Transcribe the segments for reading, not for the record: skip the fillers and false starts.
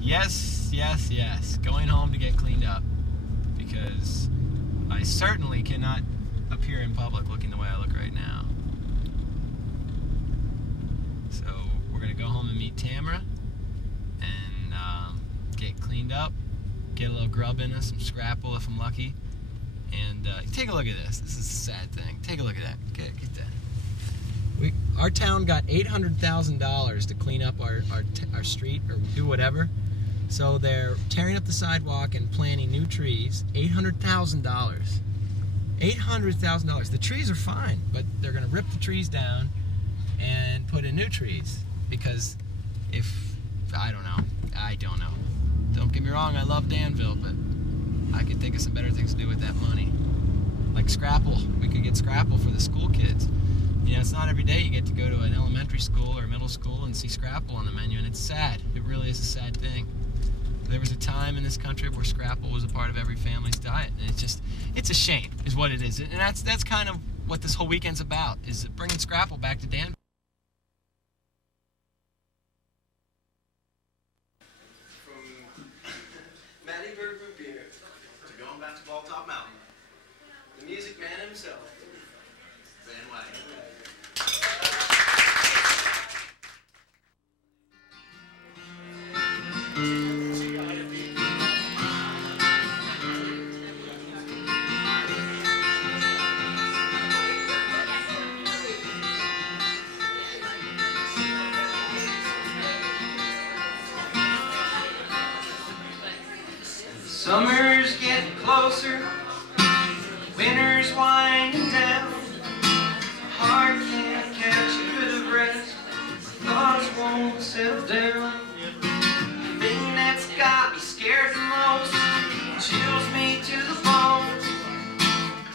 Yes, yes, yes. Going home to get cleaned up. Because I certainly cannot appear in public looking the way I look right now. So we're going to go home and meet Tamara and get cleaned up, get a little grub in us, some scrapple if I'm lucky. And take a look at this. This is a sad thing. Take a look at that. Get that. Our town got $800,000 to clean up our street or do whatever. So they're tearing up the sidewalk and planting new trees. $800,000. $800,000. The trees are fine, but they're going to rip the trees down and put in new trees. Because I don't know. Don't get me wrong, I love Danville, but I could think of some better things to do with that money. Like scrapple. We could get scrapple for the school kids. You know, it's not every day you get to go to an elementary school or middle school and see scrapple on the menu, and it's sad. It really is a sad thing. There was a time in this country where scrapple was a part of every family's diet, and it's a shame, is what it is. And that's kind of what this whole weekend's about, is bringing scrapple back to Danville. From Matty Bird Root Beer to going back to Balltop Mountain, the music man himself, Van Wagner. Summer's getting closer, winter's winding down. Heart can't catch a bit of rest, thoughts won't settle down. The thing that's got me scared the most, chills me to the bone.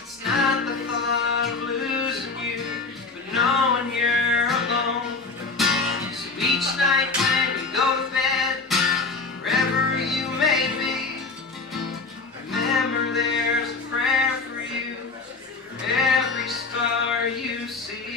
It's not the thought of losing you, but knowing you're alone. So each night when you go to bed, wherever you may be, remember there's a prayer for you, for every star you see.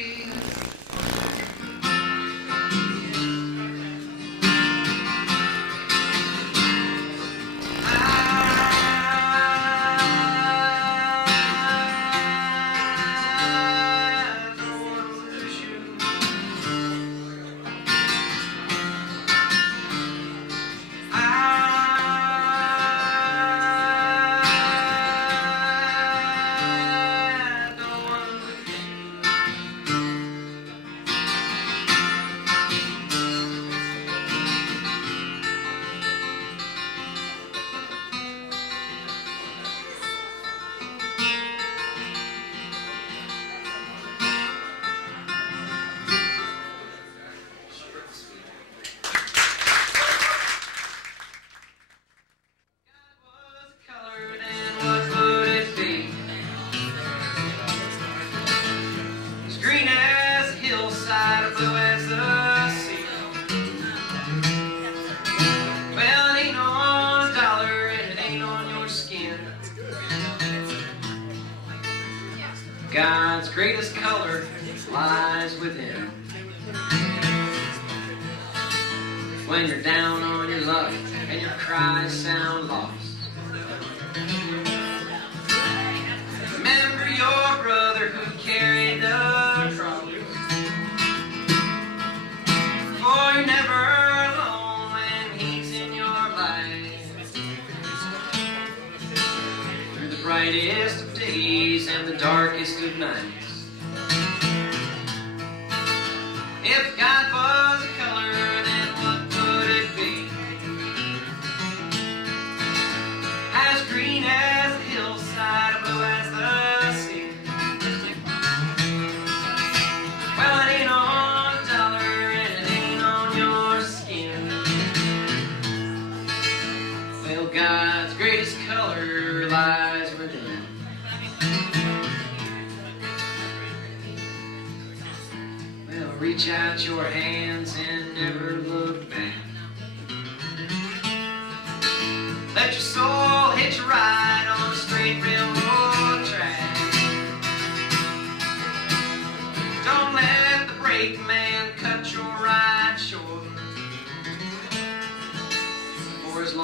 God's greatest color lies within. When you're down on your luck and your cries sound lost, remember your brother who carried the cross. For you're never alone when he's in your life. Through the brightest of days and the darkest of nights. If God was a color, then what would it be? As green as the hillside, blue as the sea. Well, it ain't on a dollar and it ain't on your skin. Well, God's greatest color lies within. Reach out your hands and never look back. Let your soul hitch a ride on the straight railroad track. Don't let the brake man cut your ride short.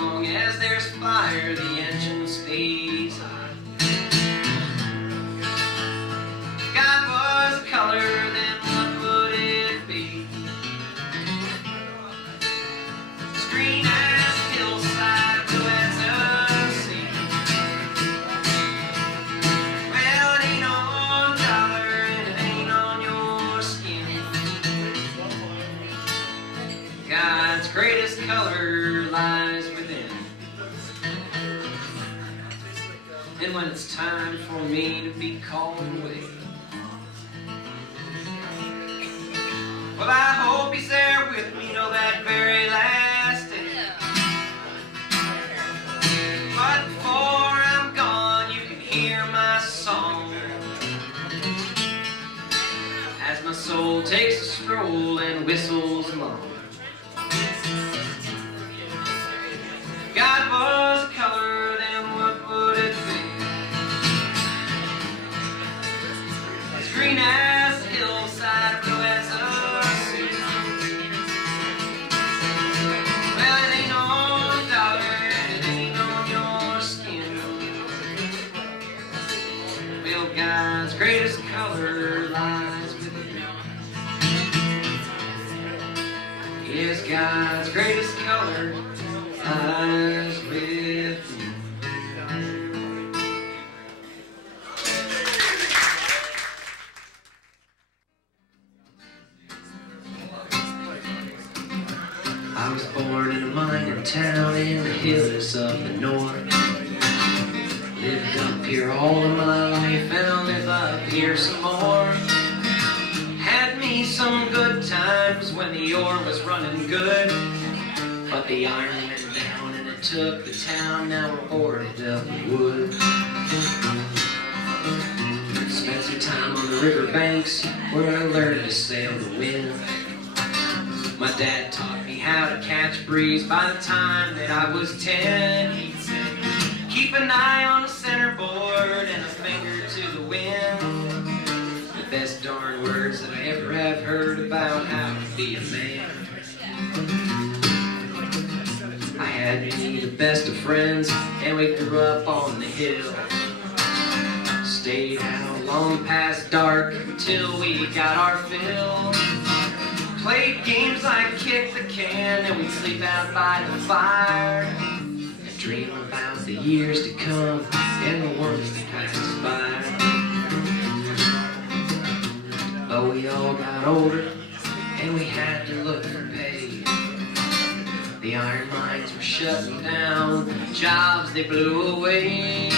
long as there's fire, the engine stays hot. If God was a color, then what would it be? It's green as a hillside, blue as a sea. Well, it ain't on a dollar and it ain't on your skin. God's greatest color lies within. And when it's time for me to be called away, well, I hope he's there with me till that very last day. But before I'm gone, you can hear my song as my soul takes a stroll and whistles along. If God was a color, then what would it be? It's green as a hillside, blue as a sea. Well, it ain't on a dollar and it ain't on your skin. Well, God's greatest color lies within. Yes, God's greatest color lies within. I was born in a mining town in the hills of the north. Lived up here all of my life and I'll live up here some more. Had me some good times when the ore was running good, but the iron went down and it took the town. Now we're boarded up with wood. Spent some time on the riverbanks where I learned to sail the wind. My dad taught me how to catch breeze by the time that I was 10. He'd say, keep an eye on the centerboard and a finger to the wind. The best darn words that I ever have heard about how to be a man. I had me the best of friends and we grew up on the hill. Stayed out long past dark until we got our fill. Played games like kick the can and we'd sleep out by the fire and dream about the years to come and the ones that passed by. But we all got older and we had to look for pay. The iron mines were shutting down, jobs they blew away.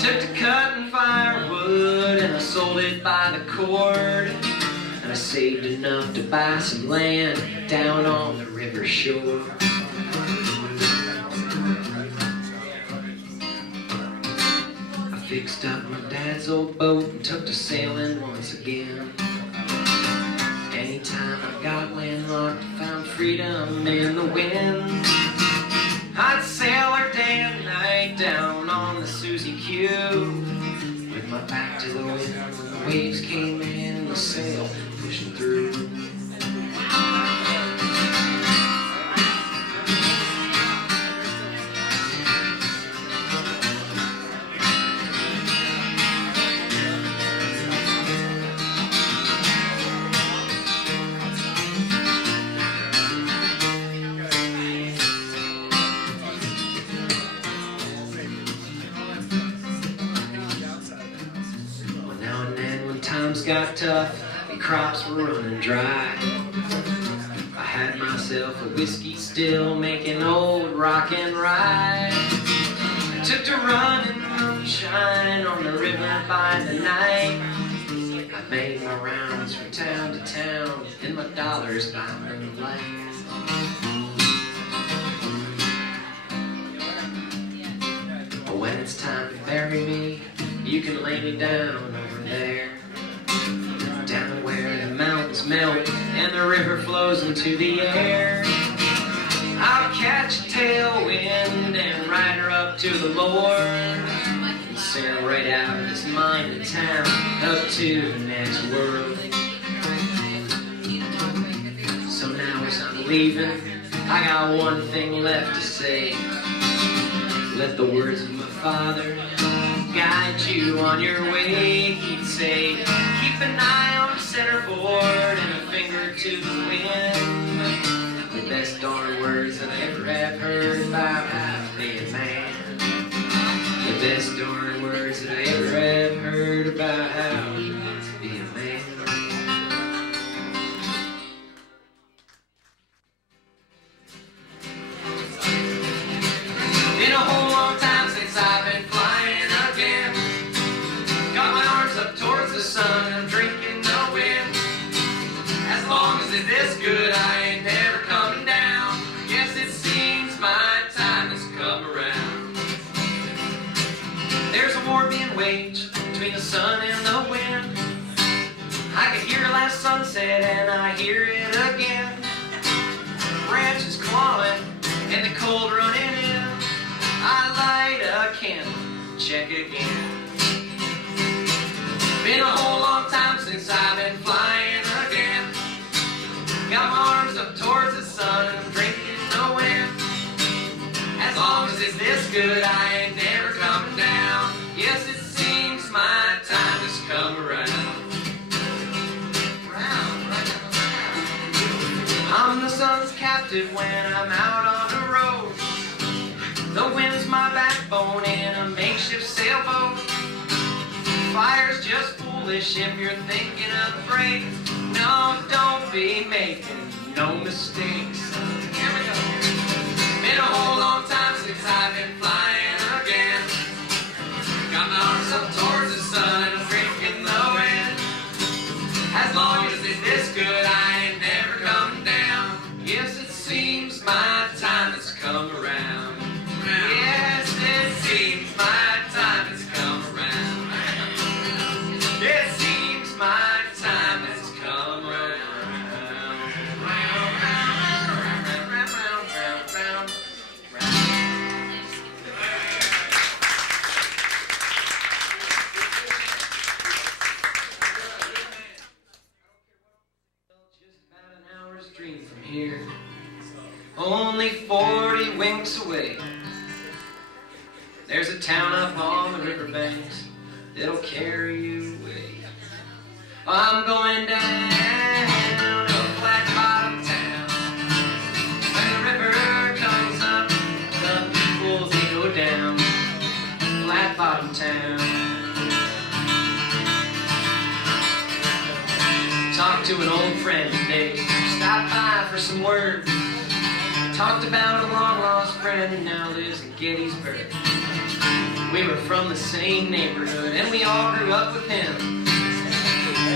Took to cutting firewood and I sold it by the cord. And I saved enough to buy some land down on the river shore. I fixed up my dad's old boat and took to sailing once again. Anytime I got landlocked, I found freedom in the wind. I'd sail her day and night down on the Susie Q, with my back to the wind when the waves came in, the sail pushing through. Well, now and then when times got tough, crops were running dry, I had myself a whiskey still making old rock and rye. I took to running moonshine on the river by the night. I made my rounds from town to town and my dollars bound in light. But when it's time to bury me, you can lay me down over there, down where the mountains melt and the river flows into the air. I'll catch a tailwind and ride her up to the Lord and sail right out of this mining town up to the next world. So now as I'm leaving, I I got one thing left to say. Let the words of my father guide you on your way. He'd say, keep an eye on the centerboard and a finger to the wind. The best darn words that I ever have heard about how to be a man. The best darn words that I ever have heard about how to be a man. Been a whole long time since I've been flying again. Got my arms up towards the sun, I'm drinking the wind. As long as it's this good, I ain't never coming down. Yes, it seems my time has come around. There's a war being waged between the sun and the wind. I could hear it last sunset and I hear it again. Branches clawing and the cold running in. I light a candle, check it again. Been a whole long time since I've been flying again. Got my arms up towards the sun and I'm drinking the wind. As long as it's this good, I ain't never coming down. Yes, it seems my time has come around. I'm the sun's captive when I'm out on the road. The wind's my backbone in a makeshift sailboat. Fire's just foolish if you're thinking of a break. No, don't be making no mistakes. Here we go. Been a whole long time since I've been flying again. Got my arms up towards the sun, I'm drinking the wind. As long as it's this good, I ain't never coming down. Yes, it seems my time has come around. Yes, it seems my time has come around. It seems my time has come around. Just about an hour's dream from here. Only 40 winks away. There's a town up on the riverbanks that'll carry you away. I'm going down to a flat bottom town. When the river comes up, the people they go down. Flat bottom town. Talked to an old friend today. Stopped by for some words. Talked about a long lost friend who now lives in Gettysburg. We were from the same neighborhood and we all grew up with him.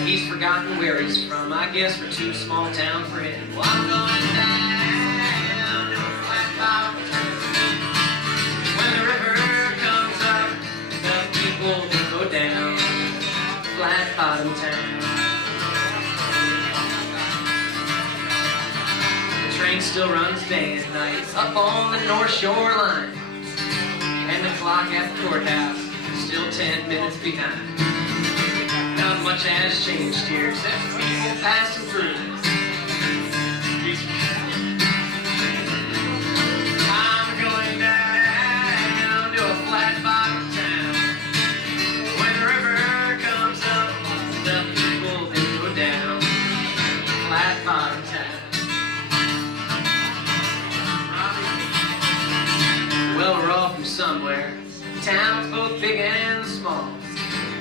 He's forgotten where he's from. I guess we're too small town for him. Well, I'm going down to a flat bottom town. When the river comes up, the people they go down. Flat bottom town. The train still runs day and night up on the North Shore line. And the clock at the courthouse is still 10 minutes behind. Not much has changed here except for people passing through. I'm going down to a flat bottom town. When the river comes up, the people they go down. Flat bottom town. Well, we're all from somewhere. Towns both big and small.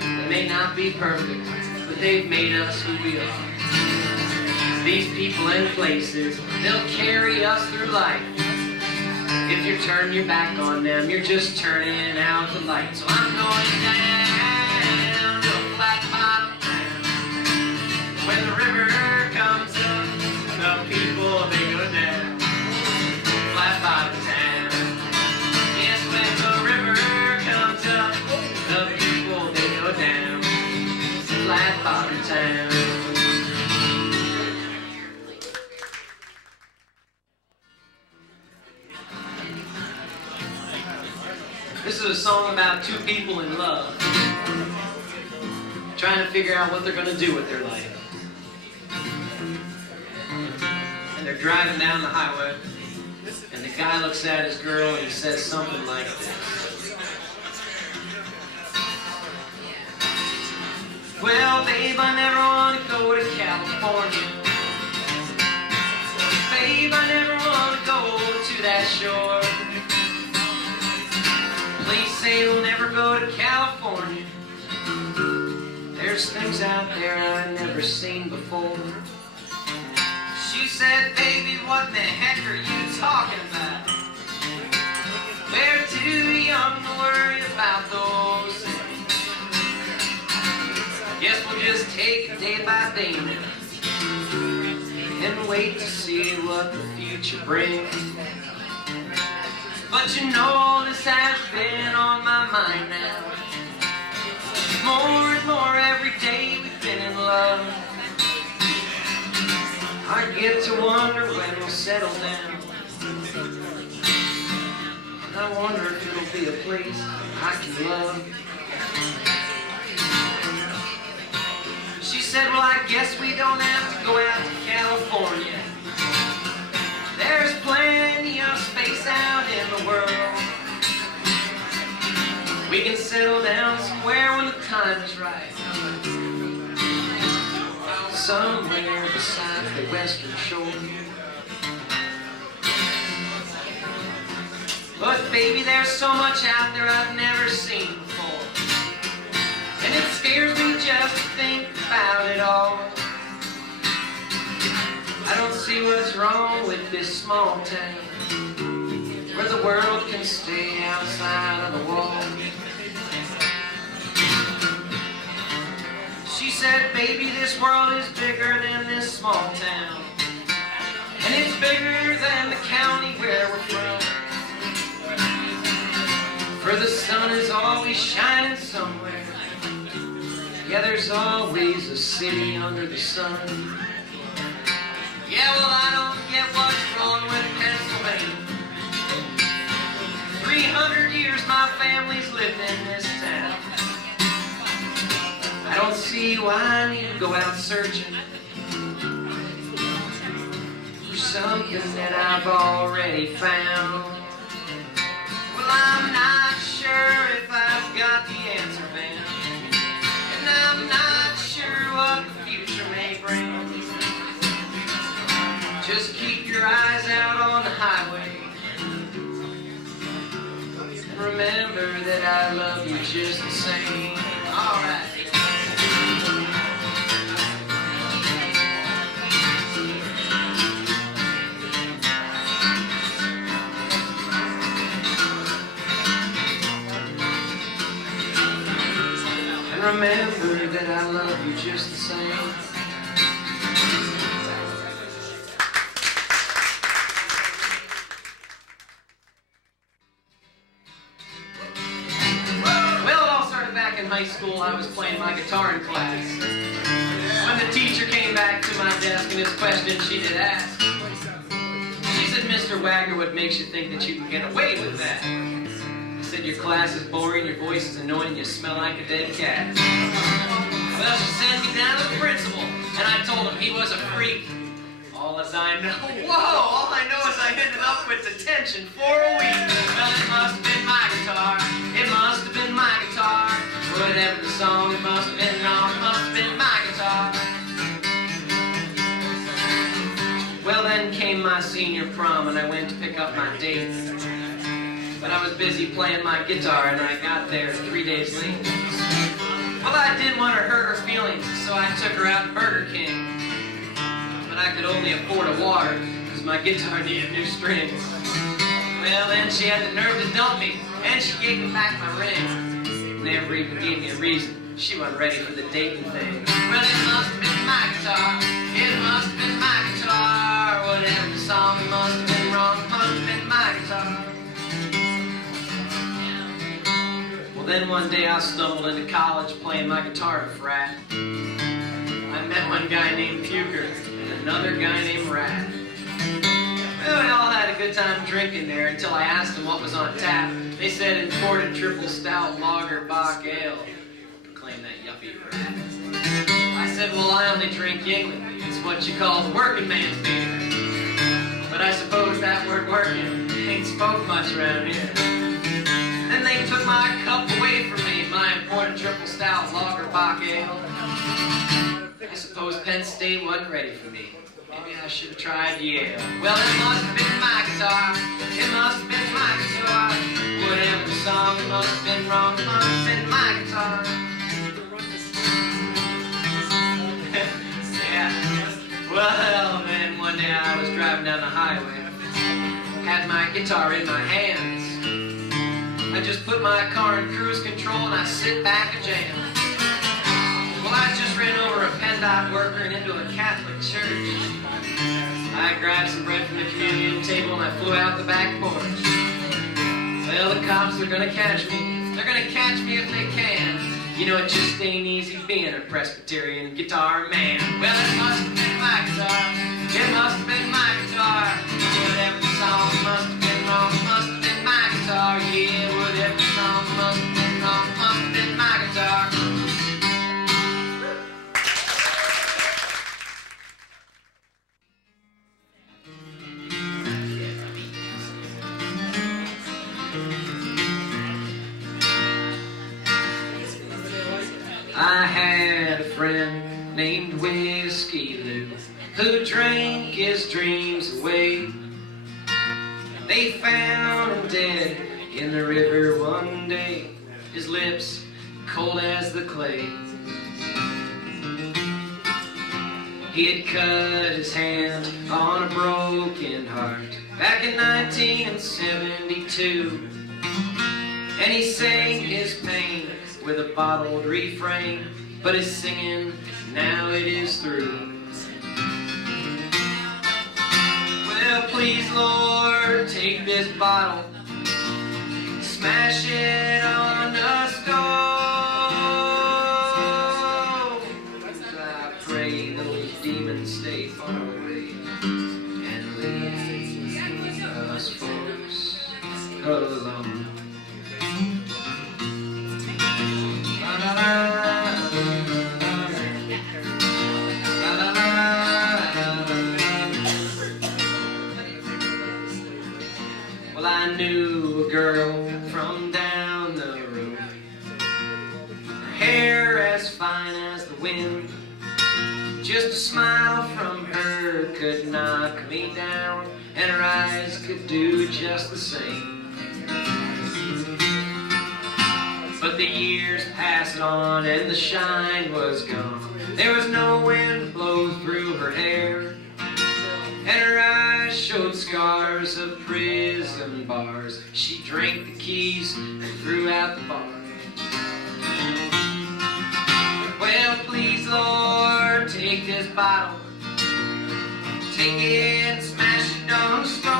They may not be perfect, but they've made us who we are. These people and places, they'll carry us through life. If you turn your back on them, you're just turning out the light. So I'm going down to a flat bottom town. When the river comes up, the people they go down. Flat bottom town. When the river comes up, the people they go down. Flat bottom town. This is a song about two people in love trying to figure out what they're going to do with their life. And they're driving down the highway. And the guy looks at his girl and he says something like this. Well, babe, I never want to go to California. Babe, I never want to go to that shore. Please say you'll never go to California. There's things out there I've never seen before. She said, baby, what in the heck are you talking about? We're too young to worry about those things. Guess we'll just take it day by day now and wait to see what the future brings. But you know this has been on my mind now. More and more every day we've been in love. I get to wonder when we'll settle down. And I wonder if it'll be a place I can love. She said, well, I guess we don't have to go out to California. There's plenty of space out in the world. We can settle down somewhere when the time is right. Somewhere beside the western shore. But baby, there's so much out there I've never seen before. And it scares me just to think about it all. I don't see what's wrong with this small town, where the world can stay outside of the wall. She said, baby, this world is bigger than this small town. And it's bigger than the county where we're from. For the sun is always shining somewhere. Yeah, there's always a city under the sun. Yeah, well, I don't get what's wrong with Pennsylvania. 300 years my family's lived in this town. I don't see why I need to go out searching for something that I've already found. Well, I'm not sure if I've got the answer, man. And I'm not sure what the future may bring. Just keep your eyes out on the highway. And remember that I love you just the same. All right. And remember that I love you just the same. In high school, I was playing my guitar in class. When the teacher came back to my desk and this question she did ask, she said, Mr. Wagner, what makes you think that you can get away with that? I said, your class is boring, your voice is annoying, you smell like a dead cat. Well, she sent me down to the principal, and I told him he was a freak. All as I know, all I know is I ended up with detention for a week. Well, it must have been my guitar. It must have been my guitar. Whatever the song, it must have been wrong. It must have been my guitar. Well, then came my senior prom, and I went to pick up my date. But I was busy playing my guitar, and I got there 3 days late. Well, I didn't want to hurt her feelings, so I took her out to Burger King. But I could only afford a water, because my guitar needed new strings. Well, then she had the nerve to dump me, and she gave me back my ring. Never even gave me a reason. She wasn't ready for the dating thing. Well, it must have been my guitar. It must have been my guitar. Whatever the song, it must have been wrong. It must have been my guitar. Well, then one day I stumbled into college playing my guitar at a frat. I met one guy named Puker and another guy named Rat. Well, we all had a good time drinking there until I asked them what was on tap. They said imported triple stout lager Bach ale. Proclaimed that yuppie rat. I said, well, I only drink Yingling. It's what you call the working man's beer. but I suppose that word working ain't spoke much around here. Then they took my cup away from me, my important triple stout lager Bach ale. I suppose Penn State wasn't ready for me. Maybe I should have tried Yale. Well, it must have been my guitar. It must have been my guitar. Whatever the song, it must have been wrong. It must have been my guitar. Yeah. Well, then one day I was driving down the highway. Had my guitar in my hands. I just put my car in cruise control and I sit back and jam. Well, I just ran over a PennDOT worker and into a Catholic church. I grabbed some bread from the communion table and I flew out the back porch. Well, the cops are gonna catch me. They're gonna catch me if they can. You know, it just ain't easy being a Presbyterian guitar man. Well, it must have been my guitar. It must have been my guitar. Whatever the song must have been wrong. It must have been my guitar. Yeah, whatever the song must have been wrong. It must have been my guitar. I had a friend named Whiskey Lou who drank his dreams away. They found him dead in the river one day, his lips cold as the clay. He had cut his hand on a broken heart back in 1972, and he sang his pain with a bottled refrain, but his singing, now it is through. Well, please, Lord, take this bottle, smash it on the stove. I pray those demons stay far away and leave us folks alone. Well, I knew a girl from down the road, her hair as fine as the wind. Just a smile from her could knock me down, and her eyes could do just the same. But the years passed on and the shine was gone. There was no wind to blow through her hair, and her eyes showed scars of prison bars. She drank the keys and threw out the bar. Well, please, Lord, take this bottle, take it and smash it on the stove.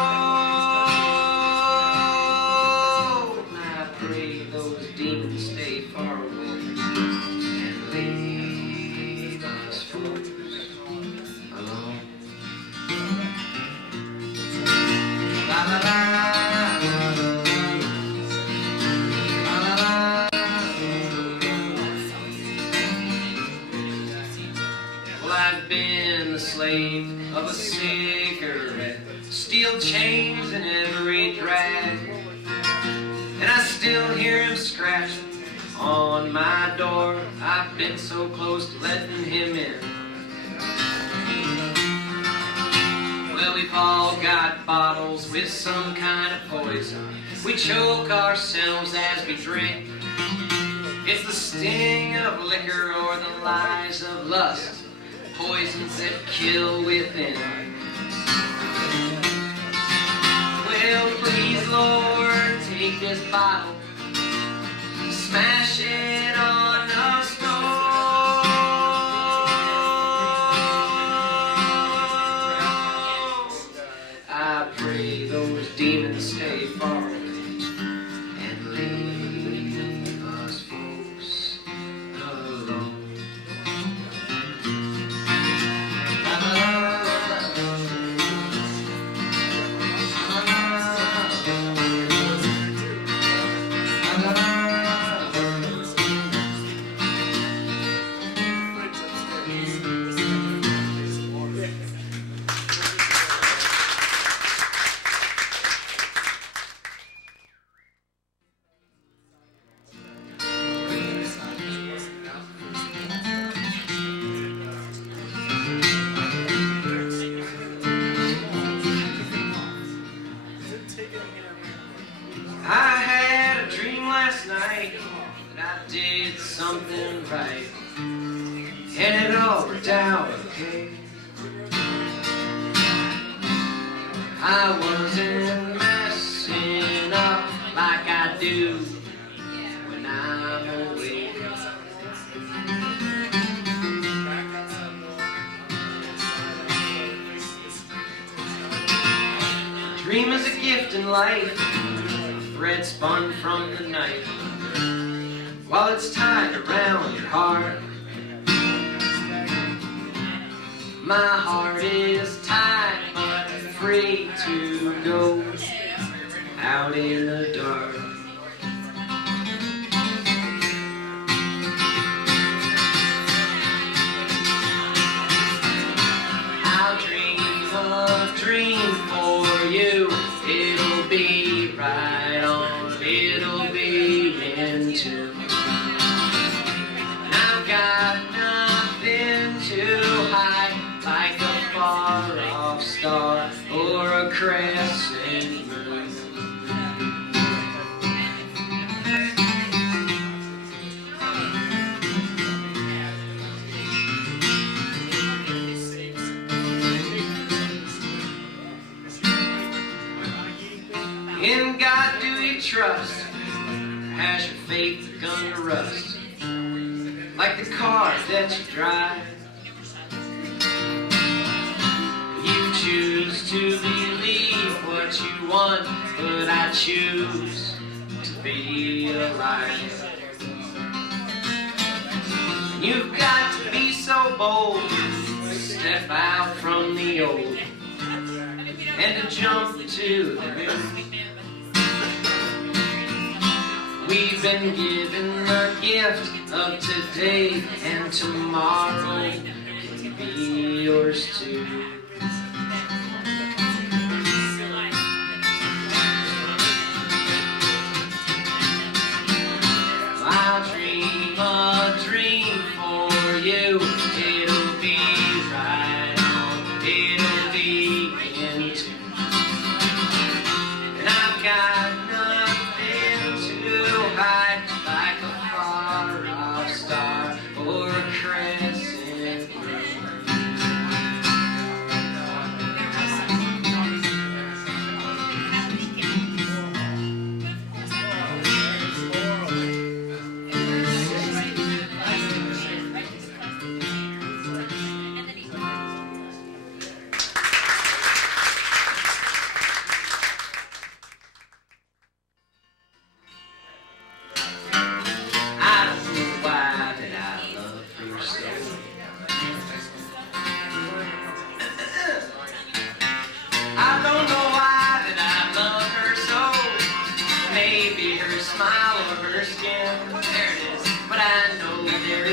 I pray those demons stay far away and leave us folks alone. La la la. Well, I've been the slave of a cigarette, steel chains in every drag, and I still hear him scratching on my door. I've been so close to letting him in. Well, we've all got bottles with some kind of poison. We choke ourselves as we drink. It's the sting of liquor or the lies of lust, poisons that kill within. Well, please, Lord, take this bottle, smash it on the stove. I pray those demons stay far away and leave us folks alone. something right, and it all worked out okay. I wasn't messing up like I do when I'm away. Dream is a gift in life, a thread spun from the night. While it's tied around your heart, my heart is tied but free to go out in the dark. I'll dream a dream for you. It'll be right on, it'll be into. And I've got nothing to hide, like a far-off star or a crescent moon. In God do you trust? Has your faith begun to rust? Like the car that you drive, you choose to believe what you want, but I choose to be alive. You've got to be so bold to step out from the old and to jump to the new. We've been given the gift of today, and tomorrow can be yours too. I'll dream a dream for you. It'll be right on, it'll be into. And I've got nothing to hide, like a far-off star or a crescent moon.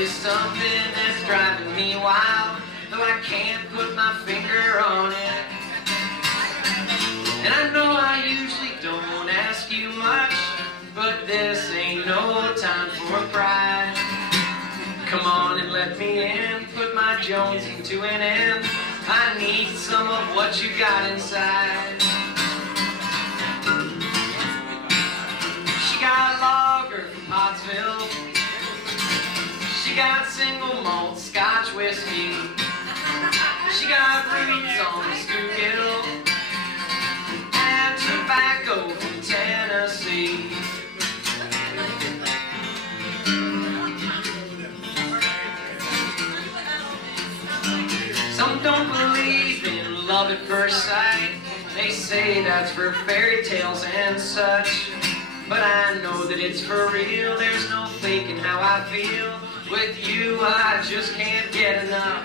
Something that's driving me wild, though I can't put my finger on it. And I know I usually don't ask you much, but this ain't no time for pride. Come on and let me in, put my jonesing to an end. I need some of what you got inside. She got a lager from Pottsville. She got single malt Scotch whiskey. She got roots on the Schuylkill and tobacco from Tennessee. Some don't believe in love at first sight. They say that's for fairy tales and such. But I know that it's for real. There's no faking how I feel. With you, I just can't get enough.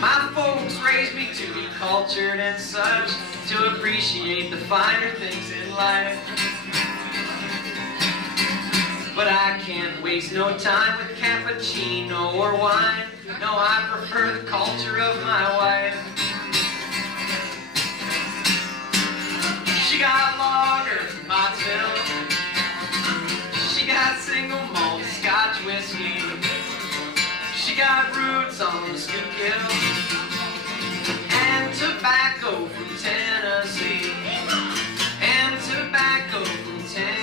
My folks raised me to be cultured and such, to appreciate the finer things in life. But I can't waste no time with cappuccino or wine. No, I prefer the culture of my wife. She got lager from Pottsville. She got single malt Scotch whiskey. She got roots on the Schuylkill and tobacco from Tennessee. And tobacco from Tennessee.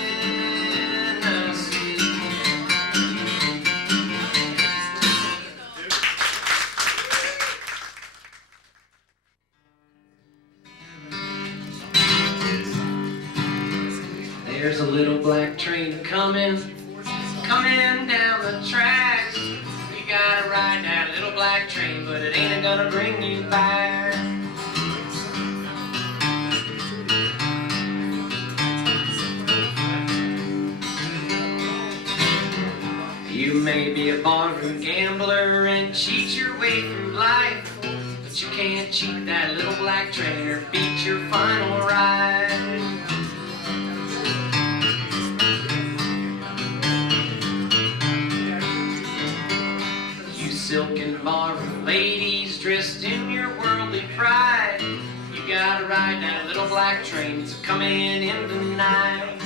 There's a little black train coming down the tracks. You gotta ride that little black train, but it ain't gonna bring you back. You may be a barroom gambler and cheat your way through life, but you can't cheat that little black train or beat your final ride. You silken barroom ladies dressed in your worldly pride, you gotta ride that little black train that's coming in tonight.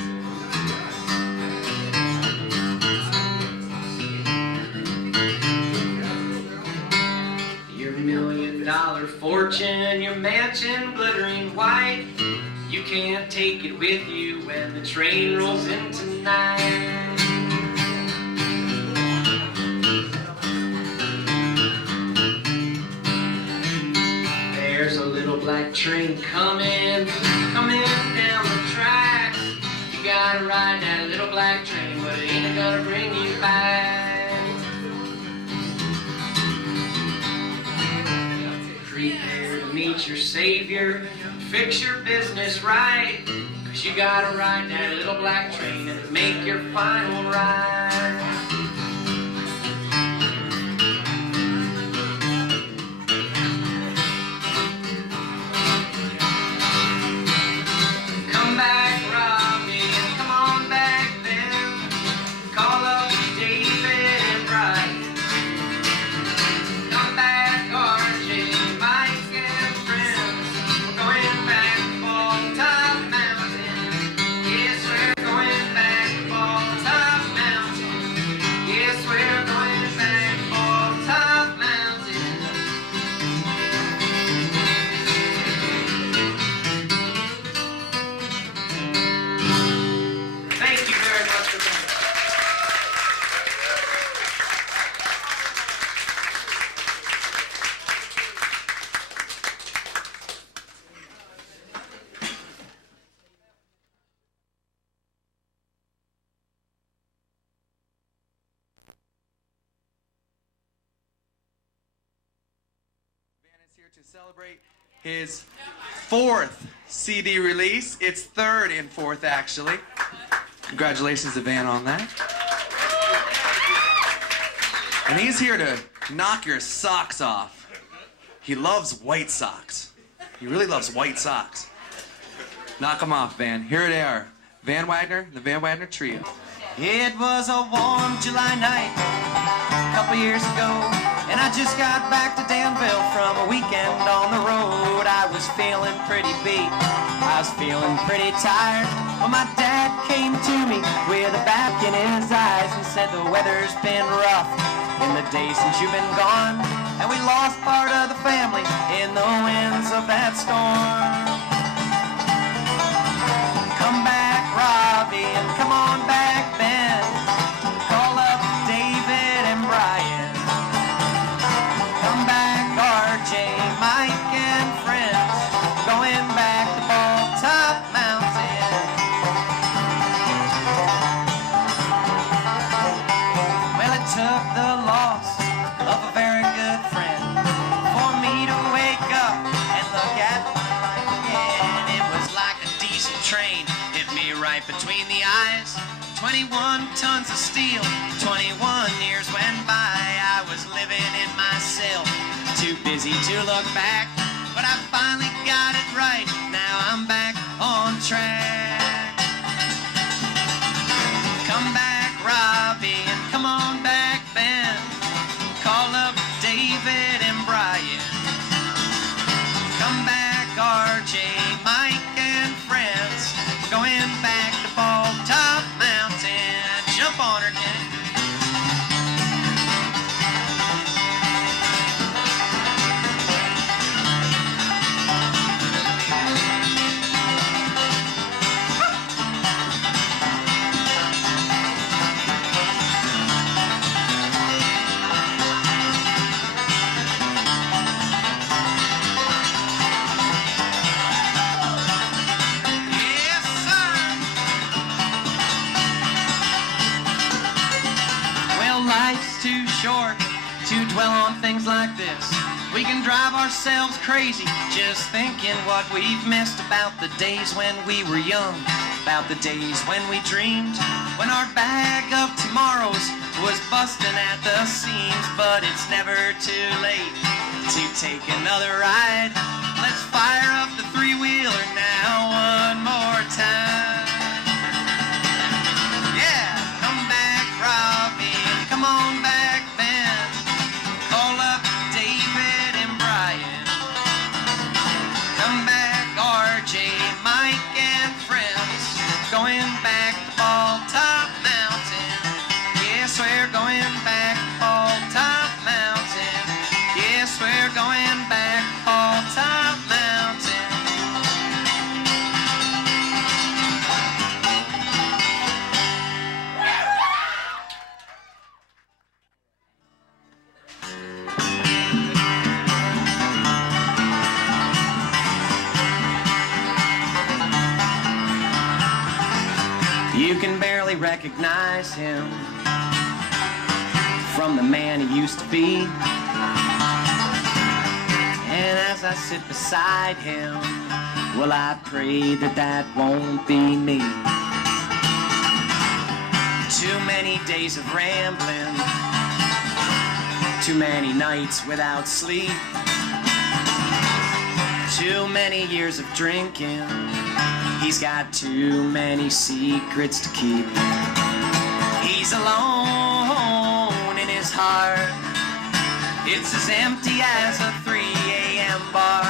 $1,000,000 fortune, your mansion glittering white, you can't take it with you when the train rolls in tonight. There's a little black train coming down the tracks. You gotta ride that little black train, but it ain't gonna bring you back. Prepare to meet your savior, fix your business right, 'cause you gotta ride that little black train and make your final ride. Come back, Robbie, and come on back then. Call up David and Brian. Come back, RJ, Mike and friends. We're going back to Balltop Mountain. Yes, we're going back to Balltop Mountain. Yes, we're going back to Balltop Mountain. Thank you very much for coming. Van is here to celebrate his 4th CD release. It's 3rd and 4th, actually. Congratulations to Van on that. And he's here to knock your socks off. He loves white socks. He really loves white socks. Knock them off, Van. Here they are. Van Wagner, the Van Wagner Trio. It was a warm July night a couple years ago, and I just got back to Danville from a weekend on the road. I was feeling pretty beat, I was feeling pretty tired, when my dad came to me with a back in his eyes and said, the weather's been rough in the days since you've been gone, and we lost part of the family in the winds of that storm. Come back, Robbie, and come on back, Ben. Call up David and Brian. Come back, RJ, Mike, and friends. Going back to Balltop Mountain. Well, it took the loss of a very good friend for me to wake up and look at my life again. It was like a diesel train hit me right between the eyes. 21 tons of steel, 21 years went by. I was living in my cell, too busy to look back. But I finally got it right, now I'm back on track. Come back, Robbie, and come on back, Ben. Call up David and Brian. Come back, RJ, Mike, and friends. We're going back to Balltop Mountain. Jump on her, Kenny. drive ourselves crazy just thinking what we've missed about the days when we were young, about the days when we dreamed, when our bag of tomorrows was busting at the seams. But it's never too late to take another ride. Let's fire up the three-wheeler now one more time. Yeah, come back, Robin, come on back, Ben. Call up David and Brian. Come back, RJ, Mike, and friends. Going back to Balltop Mountain. Yes, we're going back to Balltop Mountain. Yes, we're going back to Balltop Mountain. You can barely recognize him from the man he used to be. And as I sit beside him, well, I pray that that won't be me. Too many days of rambling, too many nights without sleep, too many years of drinking. He's got too many secrets to keep. He's alone in his heart. It's as empty as a 3 a.m. bar.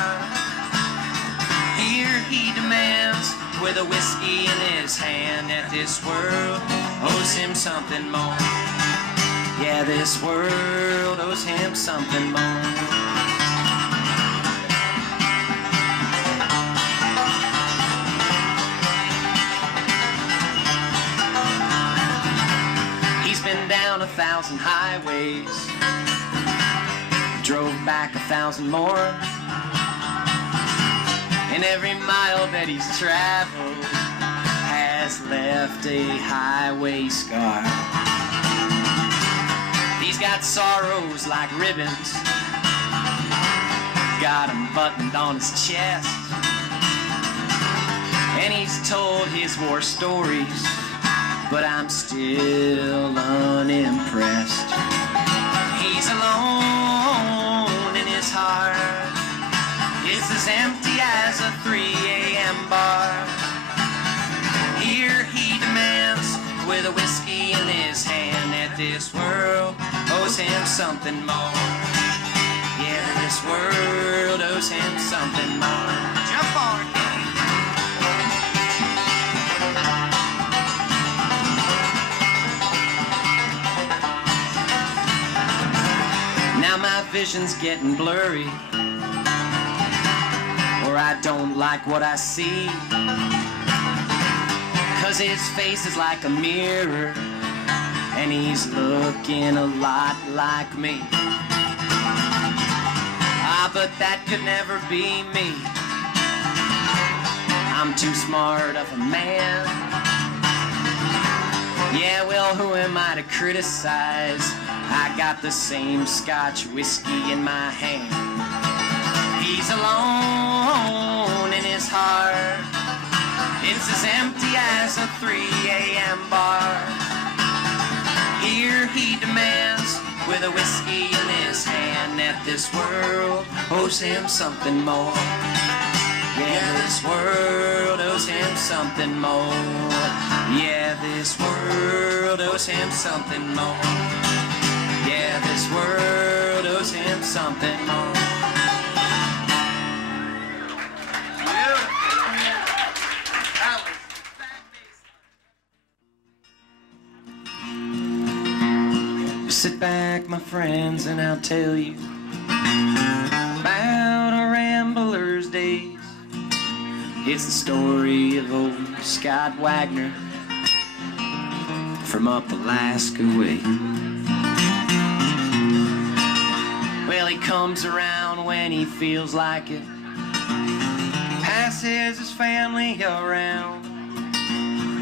Here he demands, with a whiskey in his hand, that this world owes him something more. Yeah, this world owes him something more. Been down 1,000 highways, drove back 1,000 more, and every mile that he's traveled has left a highway scar. He's got sorrows like ribbons, got 'em buttoned on his chest, and he's told his war stories, but I'm still unimpressed. He's alone in his heart. It's as empty as a 3 a.m. bar. Here he demands, with a whiskey in his hand, that this world owes him something more. Yeah, this world owes him something more. Jump on, Kenny. Now my vision's getting blurry, or I don't like what I see, 'cause his face is like a mirror, and he's looking a lot like me. Ah, but that could never be me. I'm too smart of a man. Yeah, well, who am I to criticize? I got the same Scotch whiskey in my hand. He's alone in his heart. It's as empty as a 3 a.m. bar. Here he demands, with a whiskey in his hand, that this world owes him something more. Yeah, this world owes him something more. Yeah, this world owes him something more. Yeah, this world owes him something more. Sit back, my friends, and I'll tell you about a rambler's days. It's the story of old Scott Wagner from up Alaska way. Well, he comes around when he feels like it, passes his family around.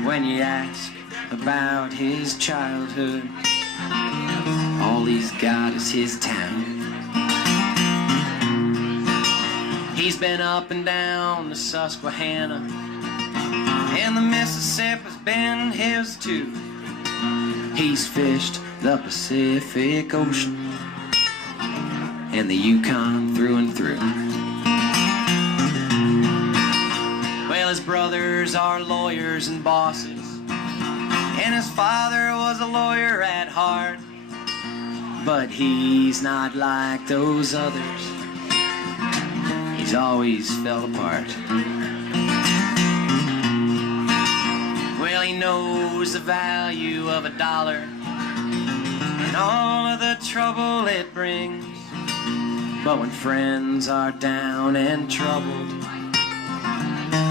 When you ask about his childhood, all he's got is his town. He's been up and down the Susquehanna, and the Mississippi's been his too. He's fished the Pacific Ocean and the Yukon through and through. Well, his brothers are lawyers and bosses, and his father was a lawyer at heart. But he's not like those others. He's always fell apart. Well, he knows the value of $1 and all of the trouble it brings. But when friends are down and troubled,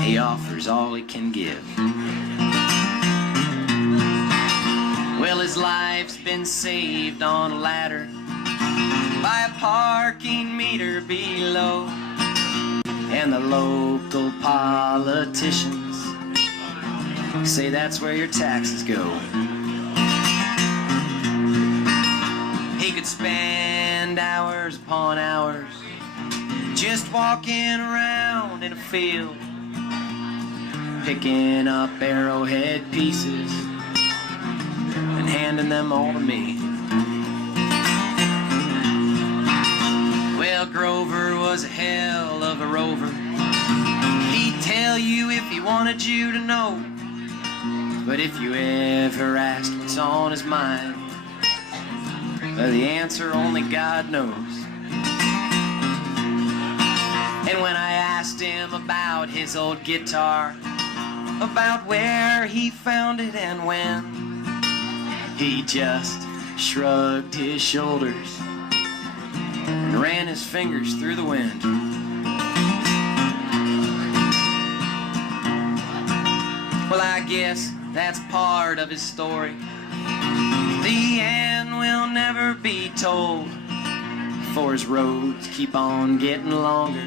he offers all he can give. Well, his life's been saved on a ladder by a parking meter below, and the local politicians say that's where your taxes go. He could spend hours upon hours just walking around in a field, picking up arrowhead pieces and handing them all to me. Well, Grover was a hell of a rover. He'd tell you if he wanted you to know. But if you ever asked what's on his mind, well, the answer only God knows. And when I asked him about his old guitar, about where he found it and when, he just shrugged his shoulders and ran his fingers through the wind. Well, I guess that's part of his story. The end will never be told, for his roads keep on getting longer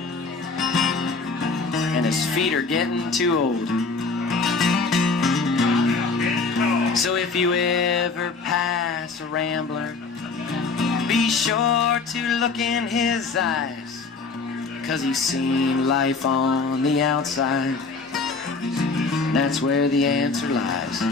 and his feet are getting too old. So if you ever pass a rambler, be sure to look in his eyes, 'cause he's seen life on the outside. That's where the answer lies.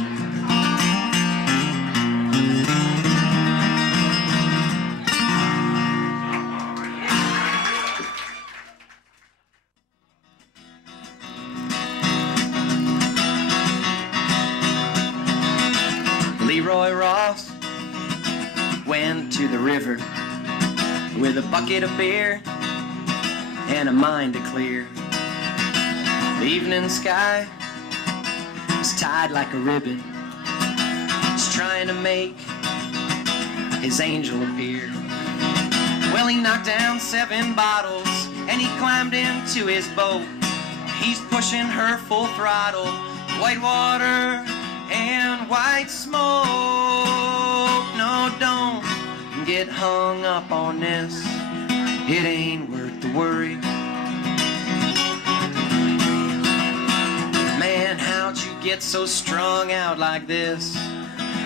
Leroy Ross went to the river with a bucket of beer and a mind to clear. The evening sky was tied like a ribbon. He's trying to make his angel appear. Well, he knocked down 7 bottles and he climbed into his boat. He's pushing her full throttle, white water and white smoke. No, don't get hung up on this. It ain't worth the worry. Man, how'd you get so strung out like this?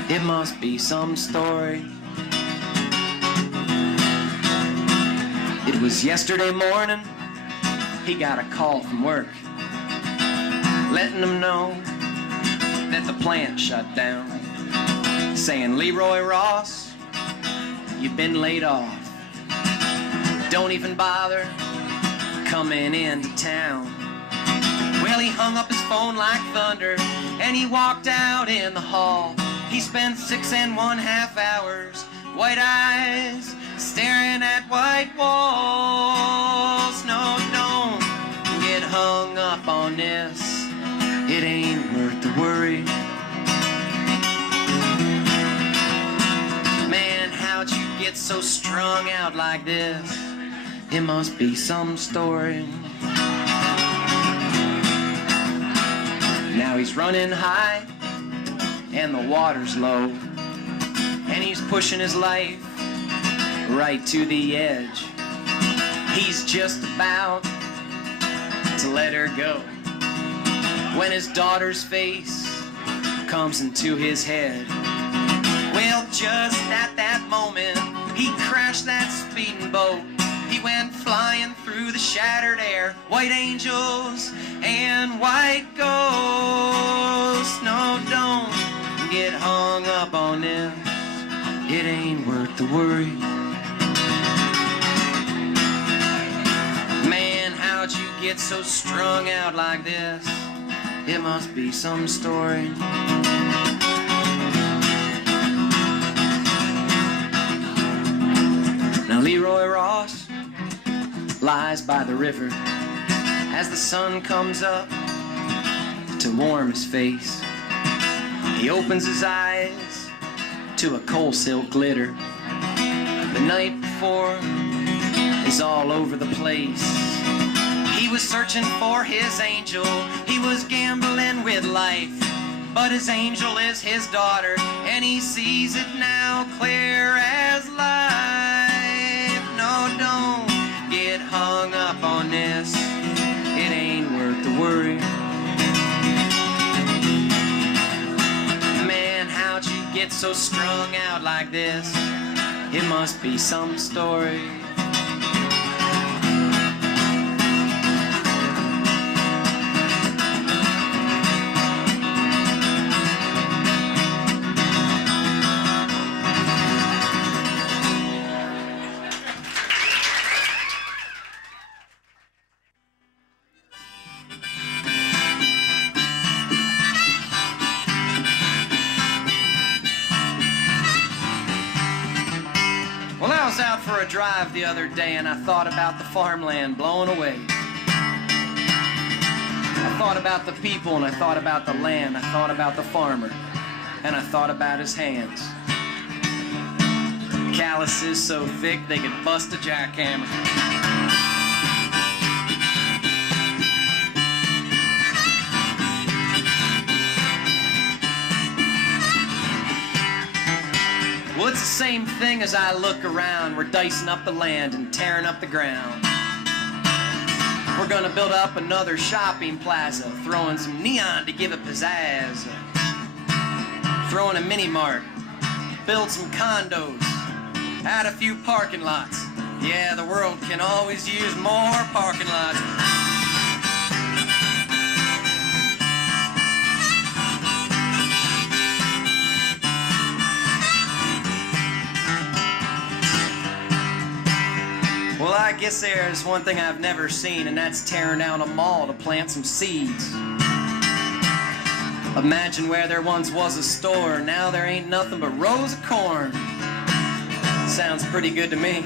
It must be some story. It was yesterday morning, he got a call from work, letting him know that the plant shut down, saying, Leroy Ross, you've been laid off. Don't even bother coming into town. Well, he hung up his phone like thunder and he walked out in the hall. He spent 6½ hours, white eyes staring at white walls. No, don't get hung up on this. It ain't worth the worry. Man, how'd you get so strung out like this? It must be some story. Now he's running high and the water's low, and he's pushing his life right to the edge. He's just about to let her go when his daughter's face comes into his head. Well, just at that moment, he crashed that speeding boat He went flying through the shattered air, white angels and white ghosts. No, don't get hung up on this, it ain't worth the worry. Man, how'd you get so strung out like this? It must be some story. Now Leroy Ross lies by the river as the sun comes up to warm his face. He opens his eyes to a coal silk glitter. The night before is all over the place. He was searching for his angel, he was gambling with life, but his angel is his daughter, and he sees it now clear as life. No, don't get hung up on this, it ain't worth the worry. Man, how'd you get so strung out like this? It must be some story. Well, I was out for a drive the other day and I thought about the farmland blowing away. I thought about the people and I thought about the land. I thought about the farmer and I thought about his hands. Calluses so thick they could bust a jackhammer. Well, it's the same thing as I look around. We're dicing up the land and tearing up the ground. We're gonna build up another shopping plaza, throwing some neon to give it pizzazz. Throwing a mini mart, build some condos, add a few parking lots. Yeah, the world can always use more parking lots. Well, I guess there's one thing I've never seen, and that's tearing down a mall to plant some seeds. Imagine where there once was a store, now there ain't nothing but rows of corn. Sounds pretty good to me.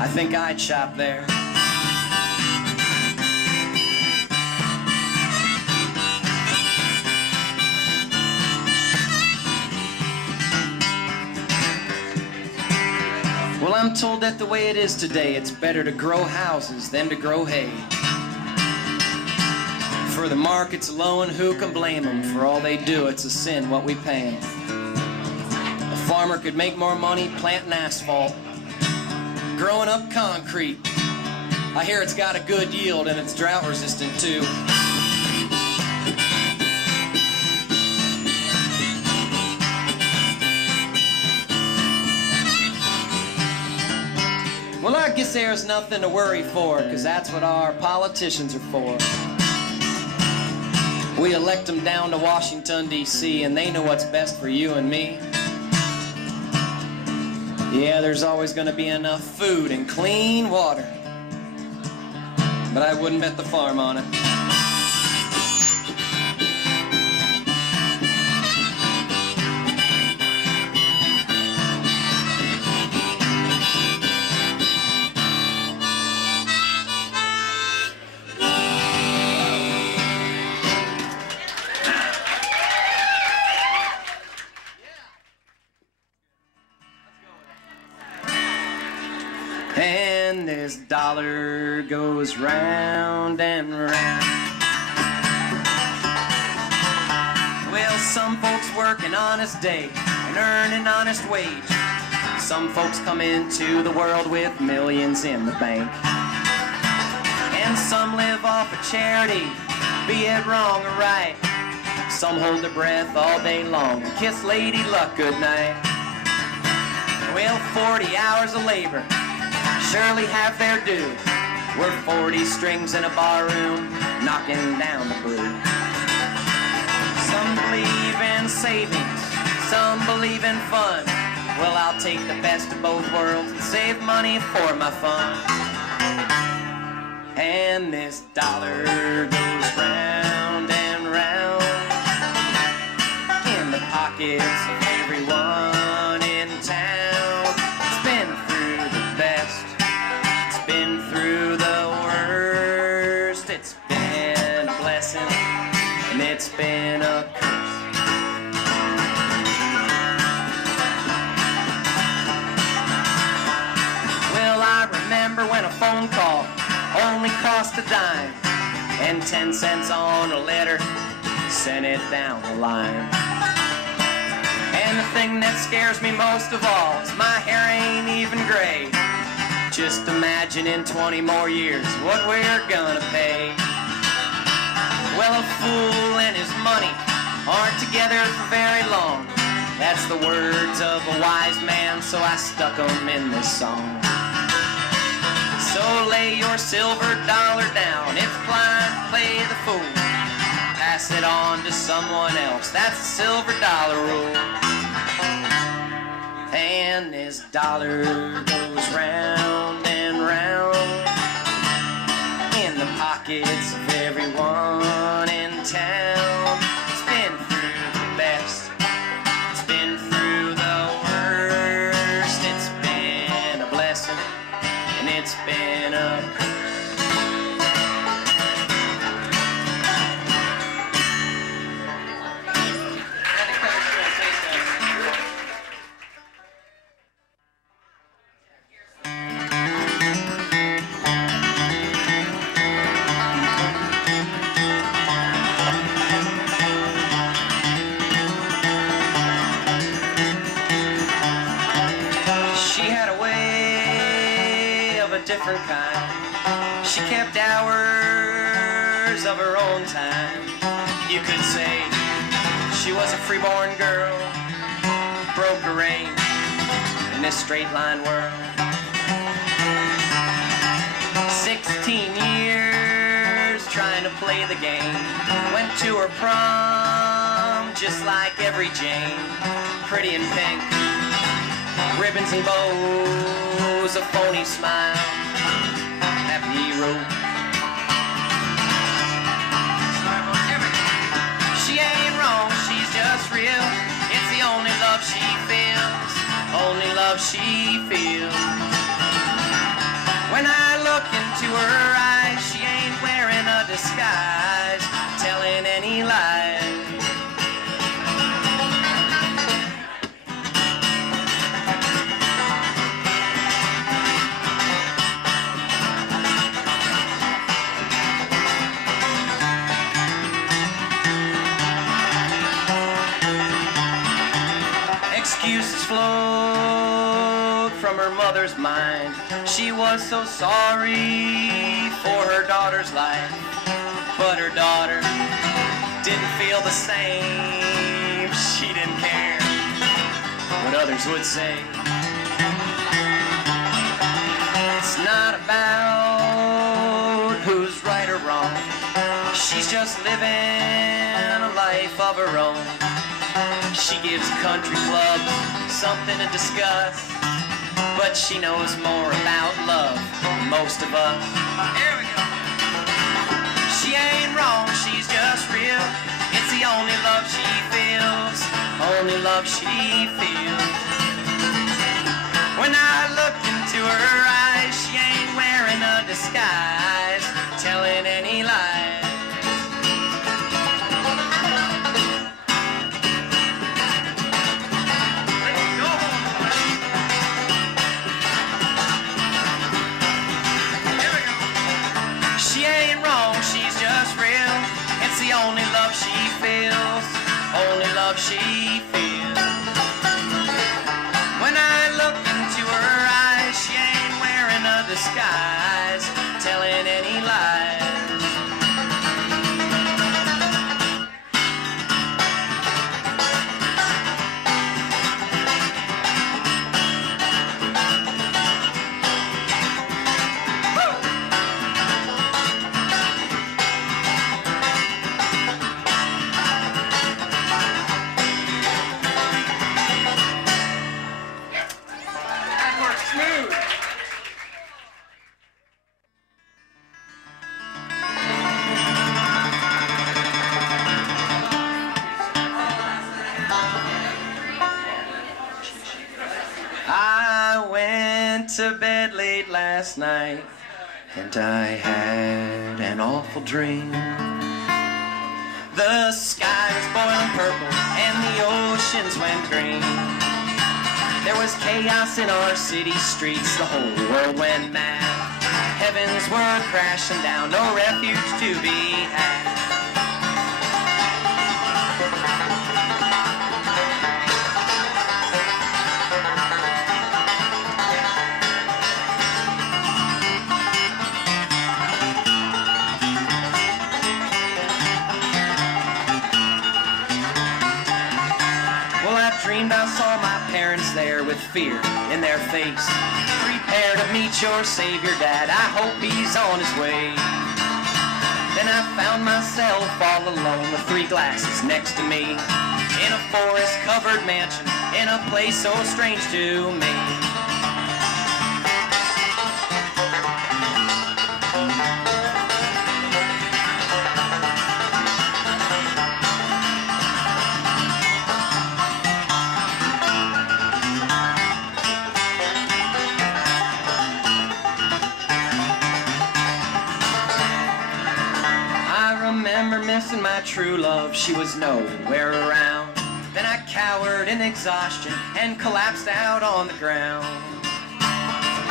I think I'd shop there. Well, I'm told that the way it is today, it's better to grow houses than to grow hay. For the market's low and who can blame them? For all they do, it's a sin what we pay them. A farmer could make more money planting asphalt, growing up concrete. I hear it's got a good yield and it's drought resistant too. Well, I guess there's nothing to worry for, 'cause that's what our politicians are for. We elect them down to Washington, D.C., and they know what's best for you and me. Yeah, there's always gonna be enough food and clean water, but I wouldn't bet the farm on it. And this dollar goes round and round. Well, some folks work an honest day and earn an honest wage. Some folks come into the world with millions in the bank. And some live off of charity, be it wrong or right. Some hold their breath all day long and kiss Lady Luck goodnight. Well, 40 hours of labor surely have their due. We're 40 strings in a barroom, knocking down the brew. Some believe in savings, some believe in fun. Well, I'll take the best of both worlds and save money for my fun. And this dollar goes round and round in the pockets of everyone in town. It's been through the best, it's been through the worst. It's been a blessing and it's been a curse. Well, I remember when a phone call only cost a dime, and 10 cents on a letter sent it down the line. And the thing that scares me most of all is my hair ain't even gray. Just imagine in 20 more years what we're gonna pay. Well, a fool and his money aren't together for very long. That's the words of a wise man, so I stuck 'em in this song. So lay your silver dollar down, it's blind, play the fool. Pass it on to someone else, that's the silver dollar rule. And this dollar goes round and round in the pockets of everyone in town. It's been through the best, it's been through the worst. It's been a blessing and it's been a curse. She had a way of a different kind. She kept hours of her own time. You could say she was a freeborn girl, broke her rein in this straight line world. 16 years trying to play the game. Went to her prom just like every Jane. Pretty in pink, ribbons and bows, a phony smile, happy hero. She ain't wrong, she's just real. It's the only love she feels, only love she feels. When I look into her eyes, she ain't wearing a disguise, telling any lies. Excuses flowed from her mother's mind. She was so sorry for her daughter's life, but her daughter didn't feel the same. She didn't care what others would say. It's not about who's right or wrong. She's just living a life of her own. She gives country clubs something to discuss, but she knows more about love than most of us. Here we go. She ain't wrong, she's just real. It's the only love she feels, only love she feels. When I look into her eyes, she ain't wearing a disguise, telling any lies. The only love she feels, only love she feels. When I look into her eyes, she ain't wearing a disguise, telling any lies. last night, and I had an awful dream. The sky was boiling purple and the oceans went green. There was chaos in our city streets, the whole world went mad. Heavens were crashing down, no refuge to be had. Dreamed I saw my parents there with fear in their face. Prepare to meet your savior, Dad, I hope he's on his way. Then I found myself all alone with 3 glasses next to me, in a forest-covered mansion, in a place so strange to me. Missing my true love, she was nowhere around. Then I cowered in exhaustion and collapsed out on the ground.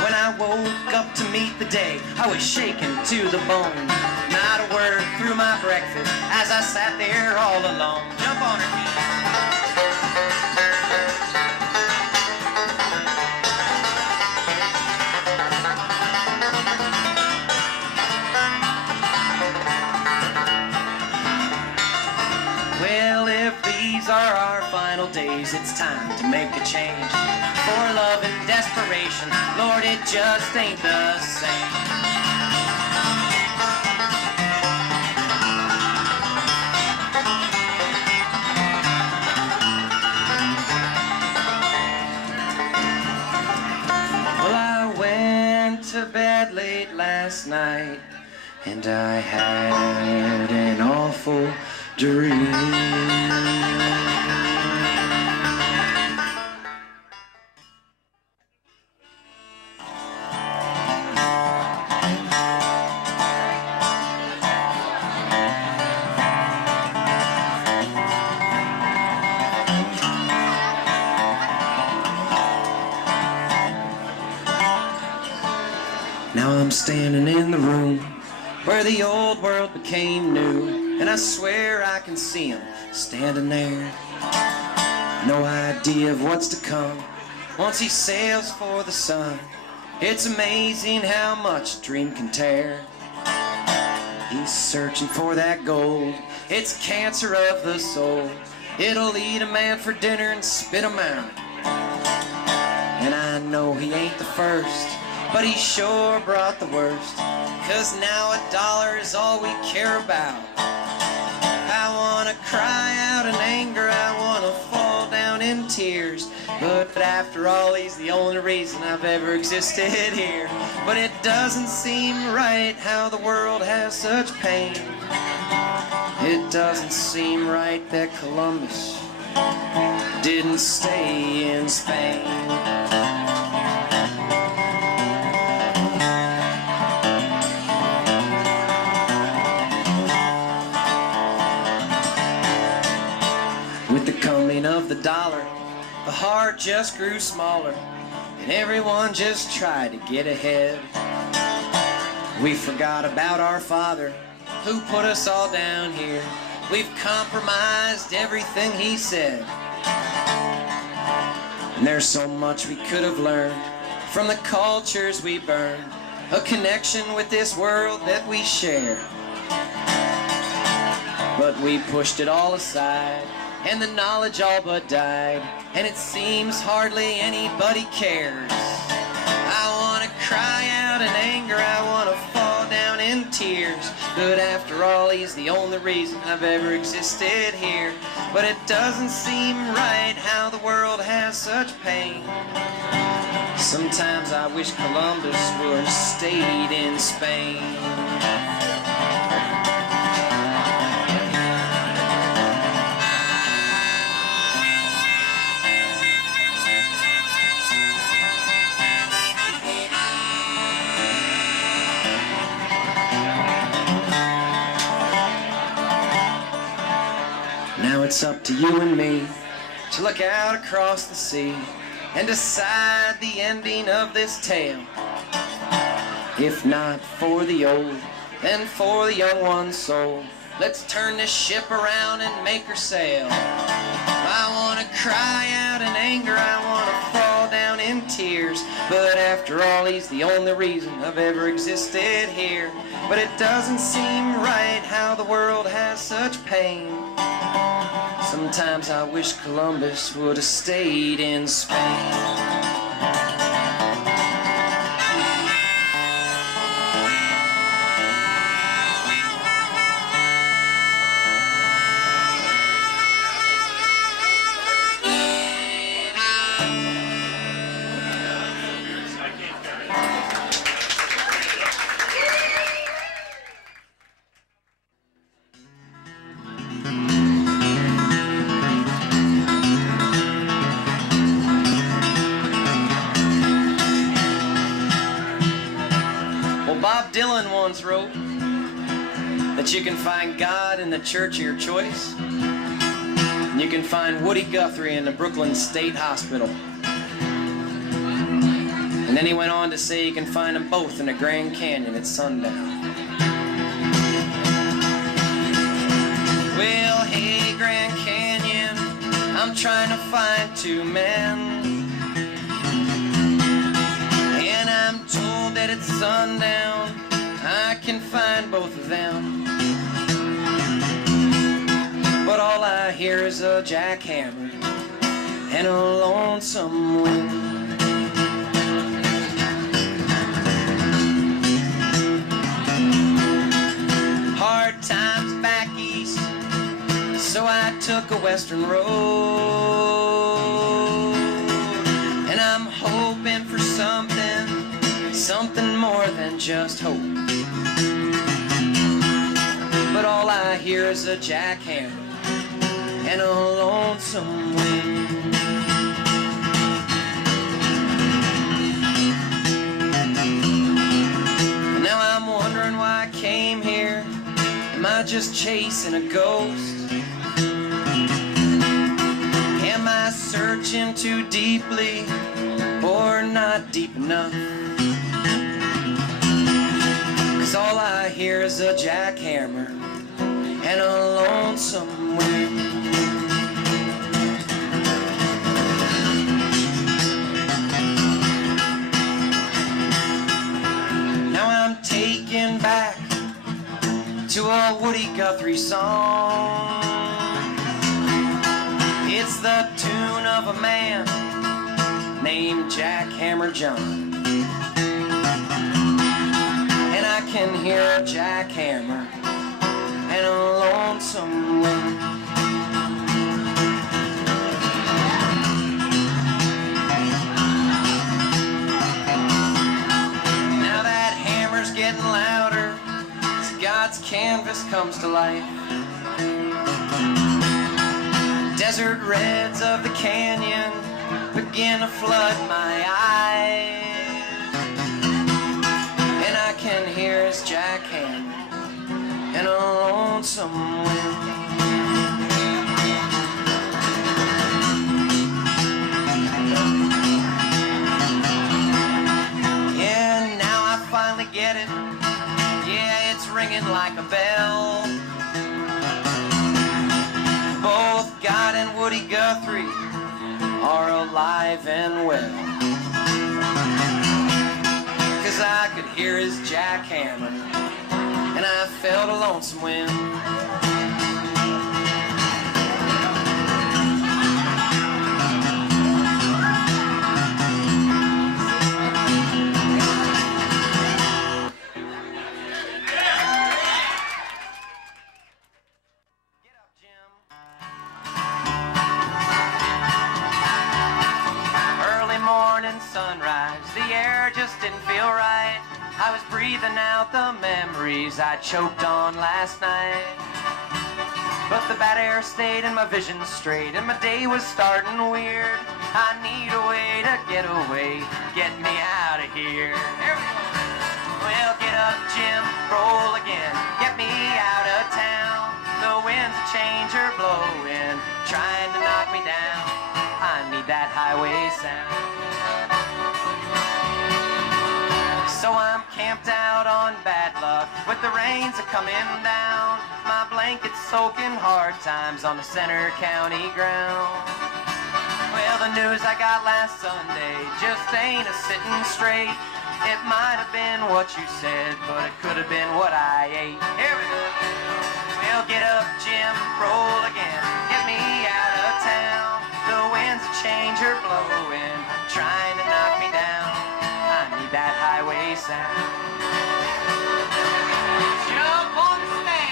When I woke up to meet the day, I was shaken to the bone. Not a word through my breakfast as I sat there all alone. Jump on her feet. These are our final days, it's time to make a change. For love and desperation, Lord, it just ain't the same. Well, I went to bed late last night, and I had an awful dream. Now I'm standing in the room where the old world became new, and I swear I can see him standing there. No idea of what's to come once he sails for the sun. It's amazing how much a dream can tear. He's searching for that gold, it's cancer of the soul. It'll eat a man for dinner and spit him out. And I know he ain't the first, but he sure brought the worst, 'cause now $1 is all we care about. I wanna cry out in anger, I wanna fall down in tears, but after all he's the only reason I've ever existed here. But it doesn't seem right how the world has such pain. It doesn't seem right that Columbus didn't stay in Spain. With the coming of the dollar, the heart just grew smaller, and everyone just tried to get ahead. We forgot about our Father, who put us all down here. We've compromised everything he said. And there's so much we could have learned from the cultures we burned, a connection with this world that we share. But we pushed it all aside, and the knowledge all but died, and it seems hardly anybody cares. I wanna cry out in anger, I wanna fall down in tears, but after all he's the only reason I've ever existed here. But it doesn't seem right how the world has such pain. Sometimes I wish Columbus would have stayed in Spain. it's up to you and me to look out across the sea and decide the ending of this tale. If not for the old, then for the young one's soul. Let's turn this ship around and make her sail. I wanna cry out in anger, I wanna fall down in tears, but after all, he's the only reason I've ever existed here. But it doesn't seem right how the world has such pain. Sometimes I wish Columbus would have stayed in Spain. Bob Dylan once wrote that you can find God in the church of your choice, and you can find Woody Guthrie in the Brooklyn State Hospital. And then he went on to say you can find them both in the Grand Canyon at sundown. Well, hey, Grand Canyon, I'm trying to find two men, and I'm told that it's sundown, I can find both of them. But all I hear is a jackhammer and a lonesome wind. Hard times back east, so I took a western road, and I'm hoping for something more than just hope. But all I hear is a jackhammer and a lonesome wind. And now I'm wondering why I came here. Am I just chasing a ghost? Am I searching too deeply or not deep enough? 'Cause all I hear is a jackhammer and a lonesome wind. Now I'm taken back to a Woody Guthrie song. It's the tune of a man named Jackhammer John. And I can hear a jackhammer and a lonesome wind. Now that hammer's getting louder as God's canvas comes to life. Desert reds of the canyon begin to flood my eyes, and I can hear his jackhammer and a lonesome wind. Yeah, now I finally get it. Yeah, it's ringing like a bell. Both God and Woody Guthrie are alive and well. 'Cause I could hear his jackhammer and I felt a lonesome wind. Sunrise, the air just didn't feel right. I was breathing out the memories I choked on last night. But the bad air stayed and my vision straight, and my day was starting weird. I need a way to get away, get me out of here. Well, get up, Jim, roll again, get me out of town. The winds of change are blowing, need that highway sound. So I'm camped out on bad luck with the rains a-coming down. My blanket's soaking hard times on the Center County ground. Well, the news I got last Sunday just ain't a-sitting straight. It might have been what you said, but it could have been what I ate. Here we go. Well, get up, Jim, roll again. Get me out of town. The winds of change are blowing, trying to knock me down. I need that highway sound. Jump on the stand.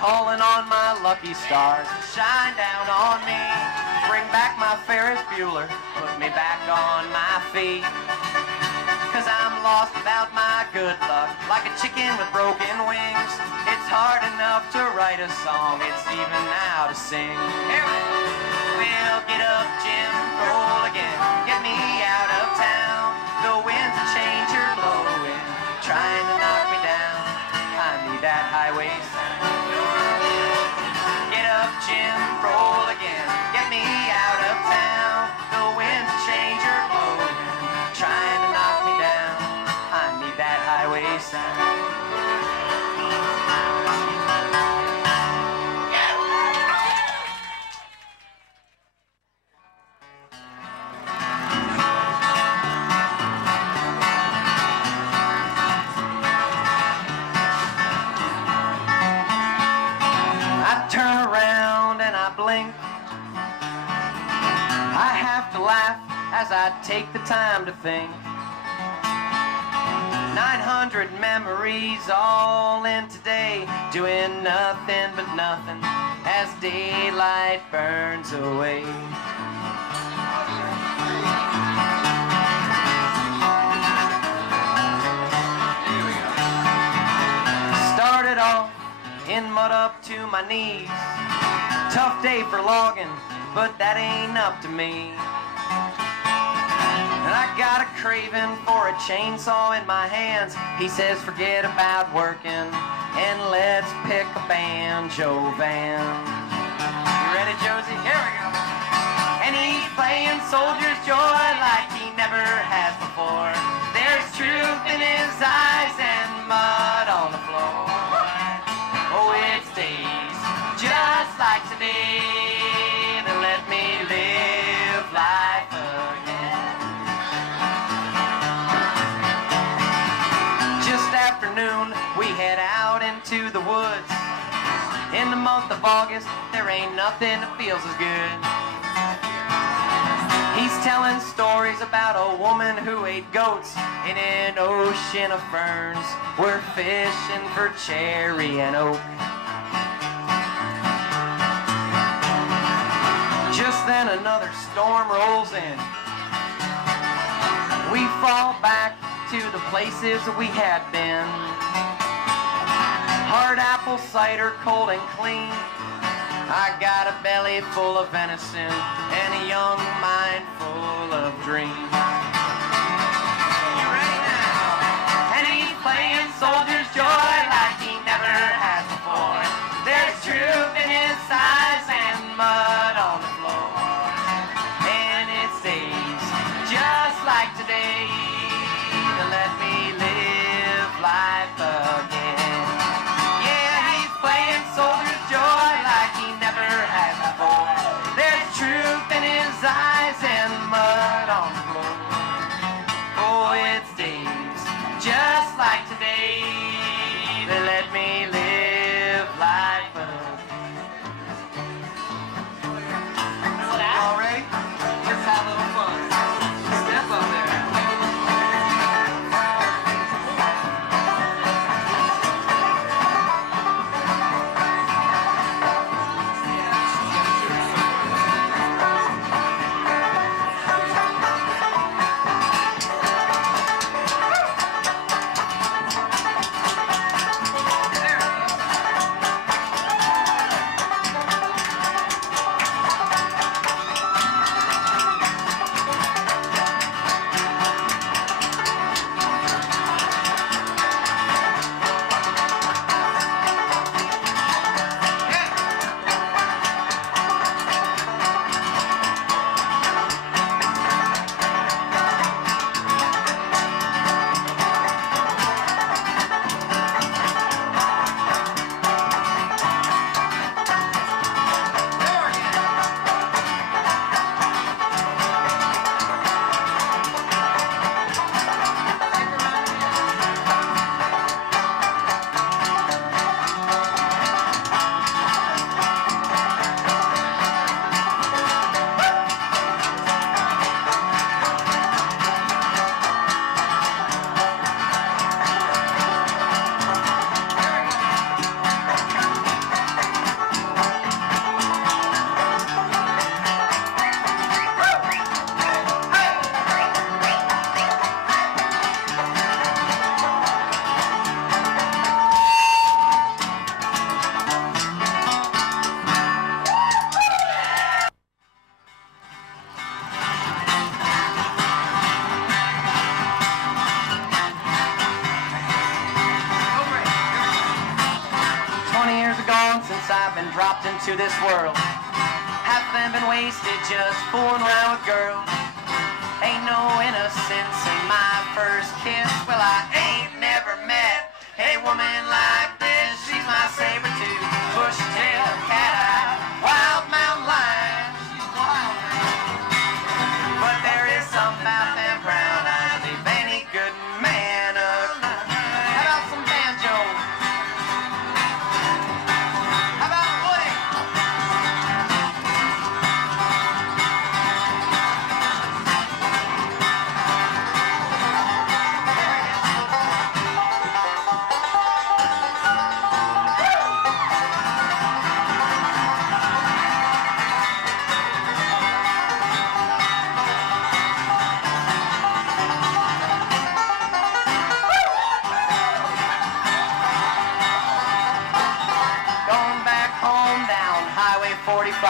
Calling on my lucky stars to shine down on me. Bring back my Ferris Bueller, put me back on my feet. Cause I'm lost without my good luck, like a chicken with broken wings. It's hard enough to write a song, it's even now to sing. Here we go. Well, get up, Jim, roll again. Get me out of town. The winds of change are blowing, trying to knock me down. I need that highway sound. Jim, roll again, get me out of town. The winds of change are blowing, trying to knock me down. I need that highway sound. I turn around and I blink. I have to laugh as I take the time to think. 900 memories all in today, doing nothing but nothing as daylight burns away. Started off in mud up to my knees. Tough day for logging, but that ain't up to me. And I got a craving for a chainsaw in my hands. He says forget about working and let's pick a banjo band. You ready, Josie? Here we go. And he's playing Soldier's Joy like he never has before. There's truth in his eyes and mud on the floor. Oh, it's days just like today that let me live life again. Just afternoon, we head out into the woods. In the month of August, there ain't nothing that feels as good. He's telling stories about a woman who ate goats in an ocean of ferns. We're fishing for cherry and oak. Just then another storm rolls in. We fall back to the places we had been. Hard apple cider, cold and clean. I got a belly full of venison and a young mind full of dreams. You ready now? And he's playing Soldier's Joy like he never has before. There's truth in his eyes and mud on the floor. And it stays just like today to let me live life again. Yeah, he's playing Soldier's Joy like he never has before. There's truth in his eyes and mud on the floor. have been dropped into this world. Half of them been wasted just fooling around with girls. Ain't no innocence in my first kiss. Well, I ain't never met a woman like this. She's my saber-tooth, bush-tail, cat-eye, wild mountain lion. She's wild. But there is something about them brown eyes, leave any good man alive. How about some banjo? How about Woody? Going back home down Highway 45.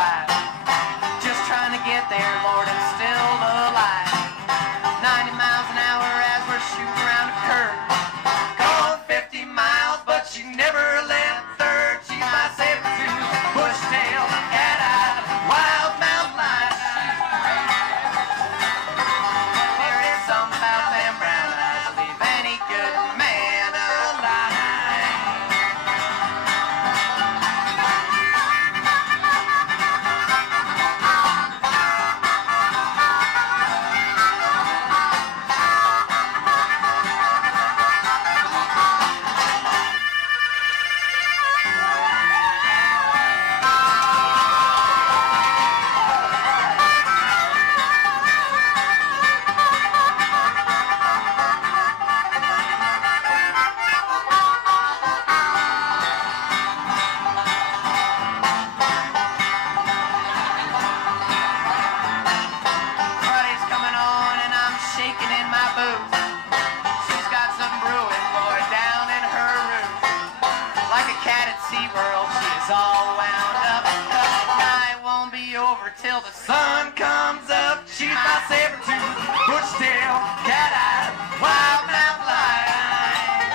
Just trying to get there, Lord, I'm still alive. 90 miles an hour as we're shooting around a curve. Going 50 miles, but she never left third. She's my saber-tooth, bush-tail, cat-eye, wild mountain lion. There is something about them brown eyes, leave any good man alive. Friday's coming on and I'm shaking in my boots. She's got some brewing, boy, down in her roots. Like a cat at SeaWorld, she's all wound up. The night won't be over till the sun comes up. She's my saber-tooth, bush-tail, cat-eye, wild mountain lion.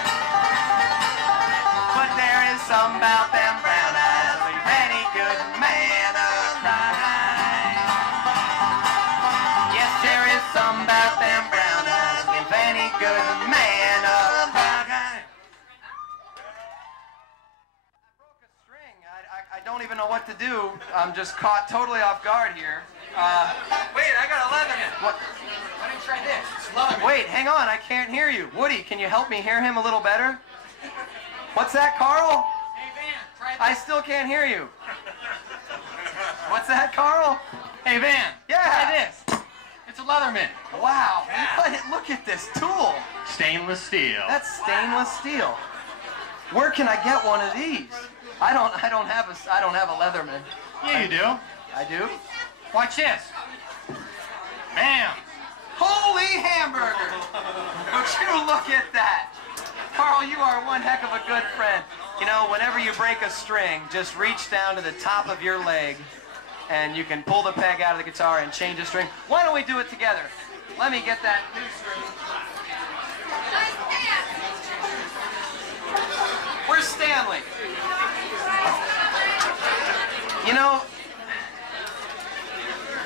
But there is something about them brown eyes, leave any good man alive. Yes, there is something about them brown eyes, leave any good man alive. I broke a string. I don't even know what to do. I'm just caught totally off guard here. Wait, I got a Leatherman. What? Why don't you try this? It's Leatherman. Wait, hang on. I can't hear you. Woody, can you help me hear him a little better? What's that, Carl? Hey, Van, try this. I still can't hear you. What's that, Carl? Hey, Van, Yeah. try this. It's a Leatherman. Wow. Look at this tool. Stainless steel. That's stainless steel. Where can I get one of these? I don't have a Leatherman. Yeah, you do. I do? Watch this. Bam. Holy hamburger! Would you look at that? Carl, you are one heck of a good friend. You know, whenever you break a string, just reach down to the top of your leg and you can pull the peg out of the guitar and change the string. Why don't we do it together? Let me get that new string. Where's Stanley? You know,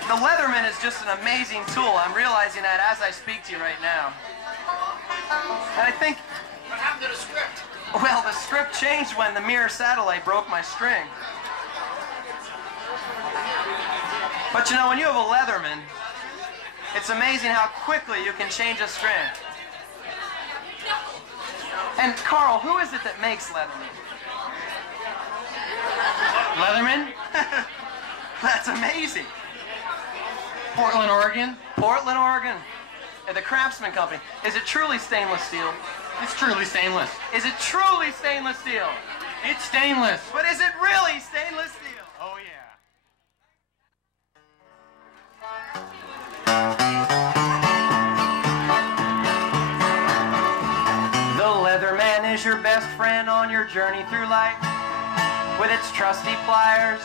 the Leatherman is just an amazing tool. I'm realizing that as I speak to you right now. And I think, What happened to the script? well, the script changed when the mirror satellite broke my string. But you know, when you have a Leatherman, it's amazing how quickly you can change a string. And Carl, who is it that makes Leatherman? Leatherman? That's amazing. Portland, Oregon. Portland, Oregon. The Craftsman Company. Is it truly stainless steel? It's truly stainless. Is it truly stainless steel? It's stainless. But is it really stainless steel? Oh, yeah. The Leatherman is your best friend on your journey through life. With its trusty pliers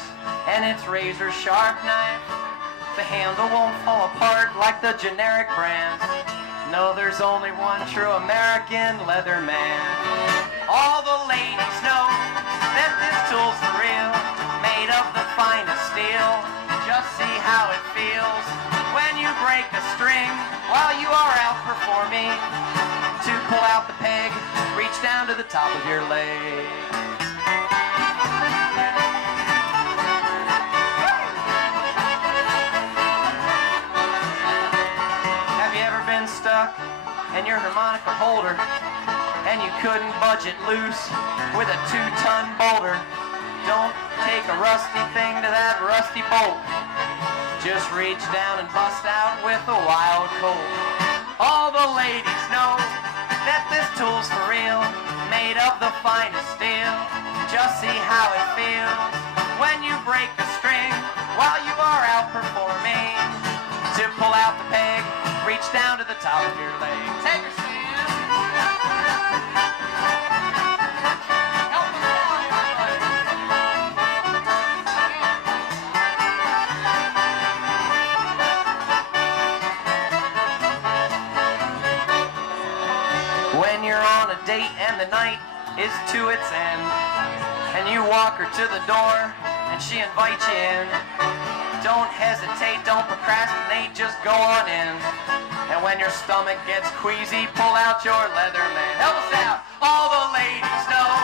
and its razor-sharp knife, the handle won't fall apart like the generic brands. No, there's only one true American Leatherman. All the ladies know that this tool's for real. made of the finest steel. Just see how it feels when you break a string while you are out performing. To pull out the peg, reach down to the top of your leg. Have you ever been stuck in your harmonica holder and you couldn't budge it loose with a 2-ton boulder? Don't take a rusty thing to that rusty bolt. Just reach down and bust out with a wild colt. All the ladies know that this tool's for real, made of the finest steel. Just see how it feels when you break a string while you are out performing. To pull out the peg, reach down to the top of your leg. Take her, Sam. Help us out, everybody. When you're on a date and the night is to its end, and you walk her to the door and she invites you in, don't hesitate, don't procrastinate, just go on in. And when your stomach gets queasy, pull out your Leatherman. Help us out. All the ladies know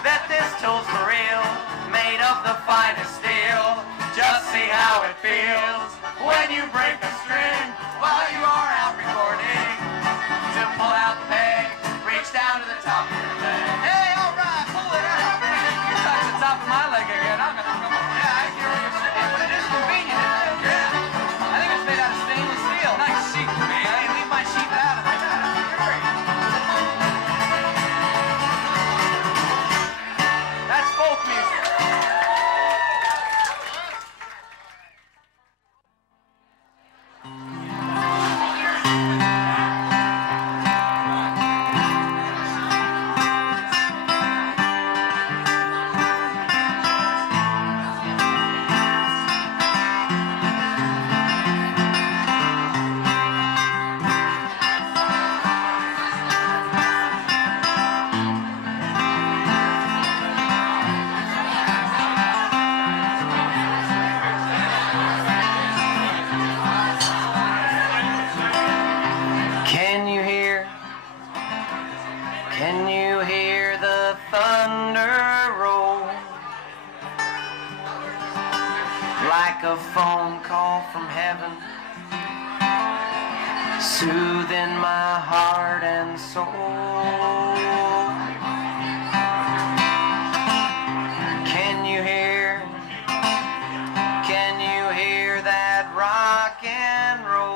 that this tool's for real, made of the finest steel. Just see how it feels when you break a string while you are out recording. To pull out the peg, reach down to the top of your leg. Hey, all right, pull it out. You touch the top of my leg again, I'm gonna come over. Yeah, I hear what you're saying, but it is convenient, isn't it? Yeah. I think it's made out of stainless steel. Nice sheet, man. I ain't leave my sheet out of it. That's folk music. Can you hear the thunder roll? Like a phone call from heaven, soothing my heart and soul. Can you hear that rock and roll?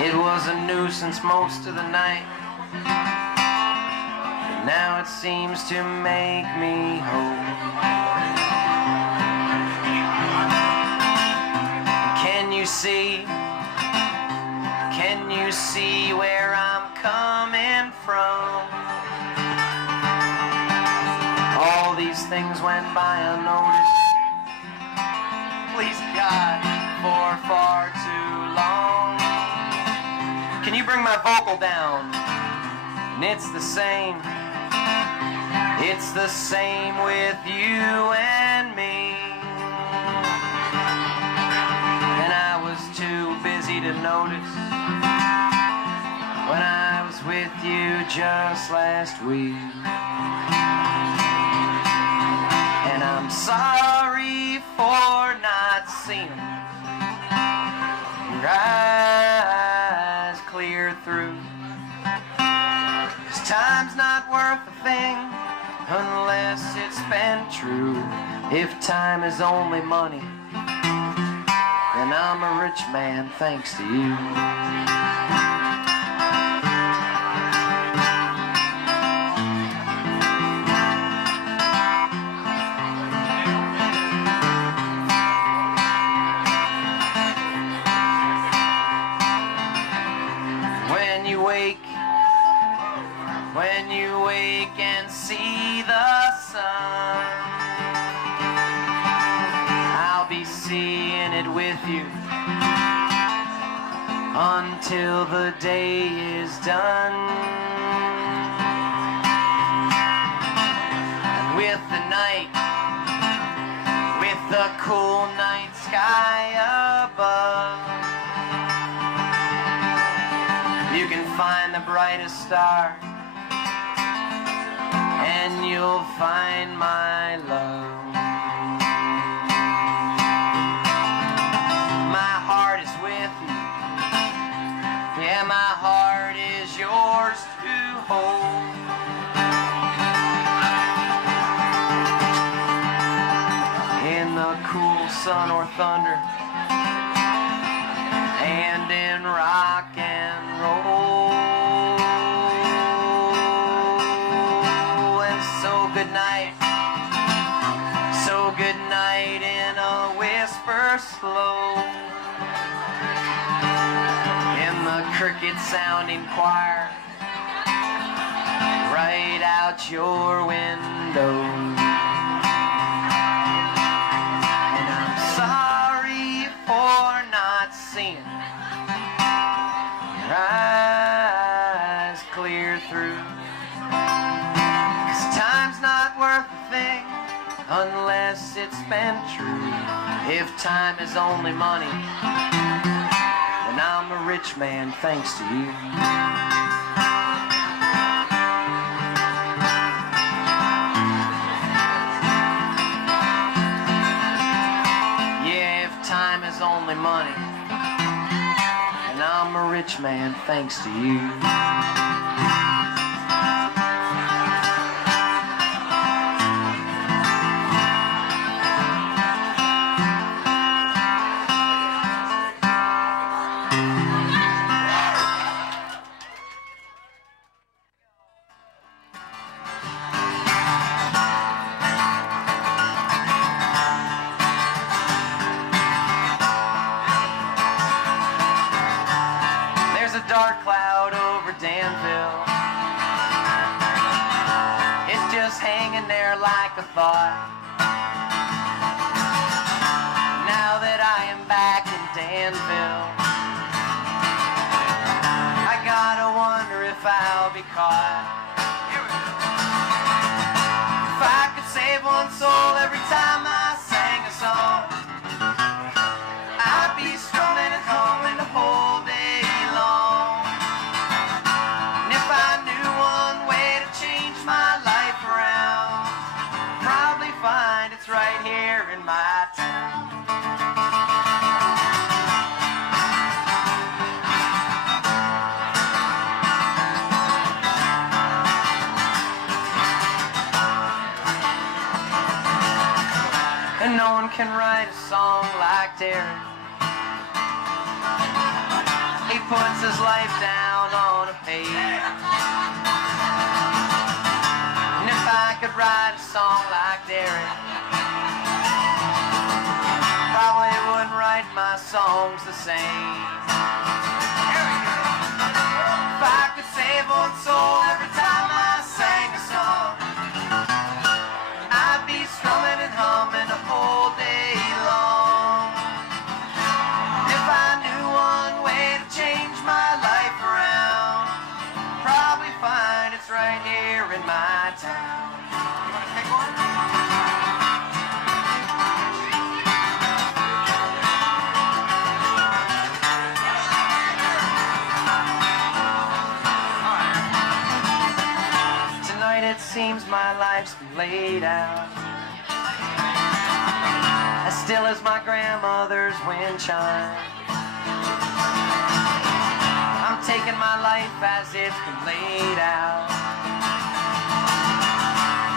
It was a nuisance most of the night, but now it seems to make me whole. Can you see where I'm coming from? All these things went by unnoticed, please God, for far too long. Can you bring my vocal down? And it's the same with you and me. And I was too busy to notice when I was with you just last week. And I'm sorry for not seeing your eyes clear through. 'Cause time's not worth a thing unless it's spent true. If time is only money, then I'm a rich man thanks to you. When you wake and see the sun, I'll be seeing it with you until the day is done. And with the night cool night sky above. You can find the brightest star, and you'll find my love. My heart is with you, yeah, my heart is yours to hold. In the cool sun or thunder, and in rock and roll. And so good night in a whisper slow. In the cricket sounding choir, right out your window. And I'm sorry for not seeing your eyes clear through. 'Cause time's not worth a thing unless it's spent true. If time is only money, then I'm a rich man thanks to you. Yeah, if time is only money, then I'm a rich man thanks to you. Dark cloud over Danville. It's just hanging there like a thought. Now that I am back in Danville, I gotta wonder if I'll be caught. If I could save one soul every time I sang a song, I'd be strumming and humming the whole day long. Find it's right here in my town. And no one can write a song like Derek. He puts his life down on a page. And if I could write a song like Derek, probably wouldn't write my songs the same. If I could save one soul every time I sang a song, I'd be strumming and humming the whole day long. If I knew one way to change my life around, probably find it's right here in my town. Tonight it seems my life's been laid out as still as my grandmother's wind chime. I'm taking my life as it's been laid out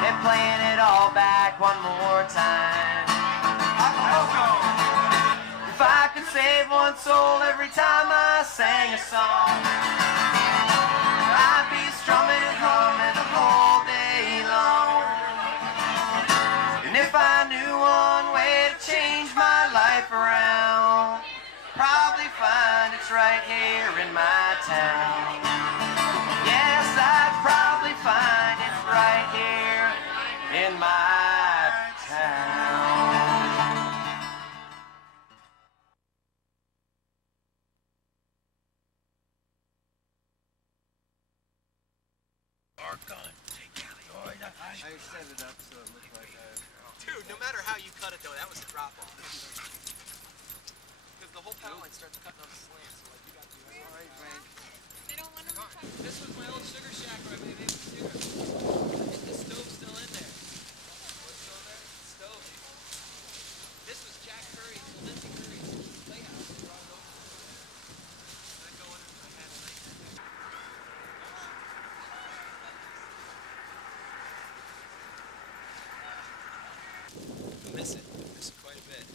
and playing it all back one more time. If I could save one soul every time I sang a song, I'd be strumming and humming the whole day long. And if I knew one way to change my life around, probably find it's right here in my town. Yes, I'd probably find it's right here in my town. I set it up so it looked like I Dude, no matter how you cut it though, that was a drop off. Because the whole power line starts cutting on the slant, so like you got to be right, Frank. They don't want them to touch. This was my old sugar shack where I made maple syrup. The stove's still in there. What's still in there? The stove. This was Jack Curry's, well, Lindsay Curry's playhouse. They brought it over. I go in and I had a night there. I miss it. I miss it quite a bit.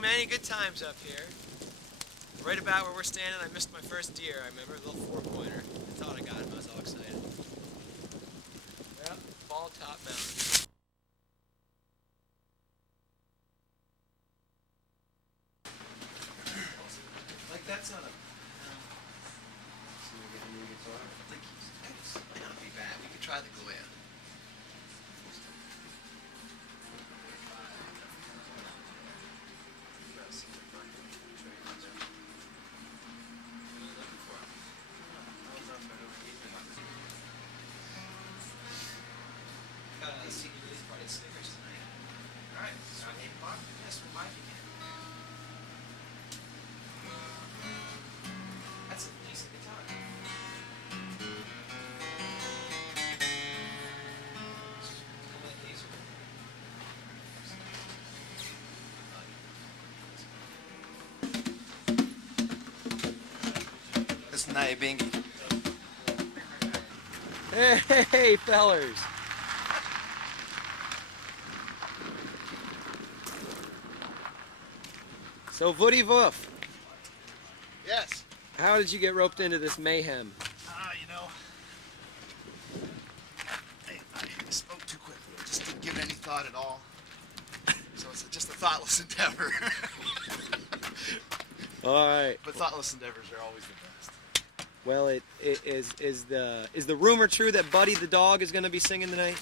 Many good times up here. Right about where we're standing, I missed my first deer. I remember a little four-pointer. I thought I got him. I was all excited. Yep, Ball Top Mountain. Like that's not a. Might not be bad. We could try the Goya. Senior release party at Snickers tonight. Alright, so 8 o'clock? Yes, we might begin. That's a decent guitar. Come like these. That's Naya Bingy. Hey, fellers. So, Woody Woof, Yes. how did you get roped into this mayhem? You know, I spoke too quickly. I just didn't give it any thought at all. So it's just a thoughtless endeavor. All right. But thoughtless endeavors are always the best. Well, is the rumor true that Buddy the dog is going to be singing tonight?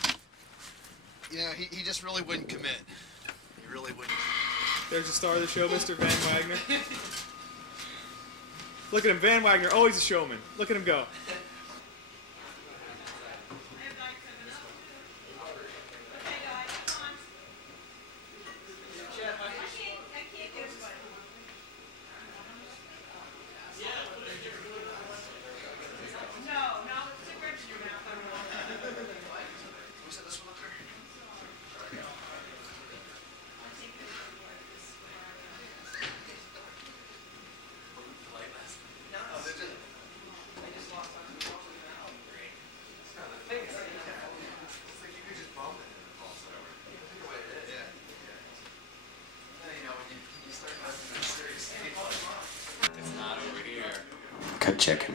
You know, he just really wouldn't commit. He really wouldn't. There's the star of the show, Mr. Van Wagner. Look at him, Van Wagner, always a showman. Look at him go. Cut check.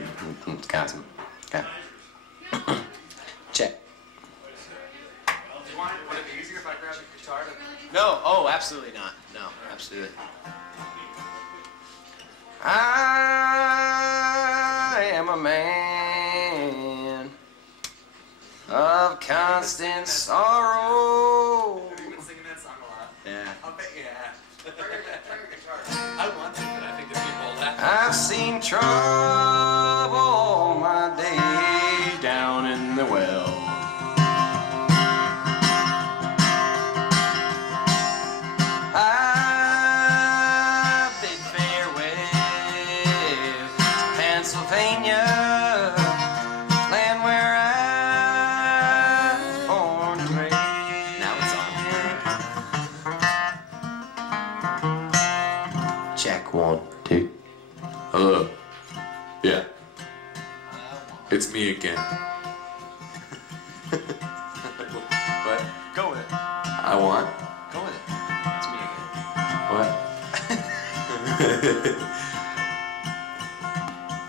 Got him. Okay. Check. Would it be easier if I grabbed the guitar? No, oh, absolutely not. No, absolutely. I am a man of constant sorrow. Have you been singing that song a lot? Yeah. I'll bet you have. Try your guitar. I want to, but I think that people will laugh. I've seen trouble my day down in the well. I bid farewell to Pennsylvania, land where I was born and raised. Now it's on. Check 1, 2. Hello. Yeah. It's me again. What? Go with it. I want. Go with it. It's me again. What?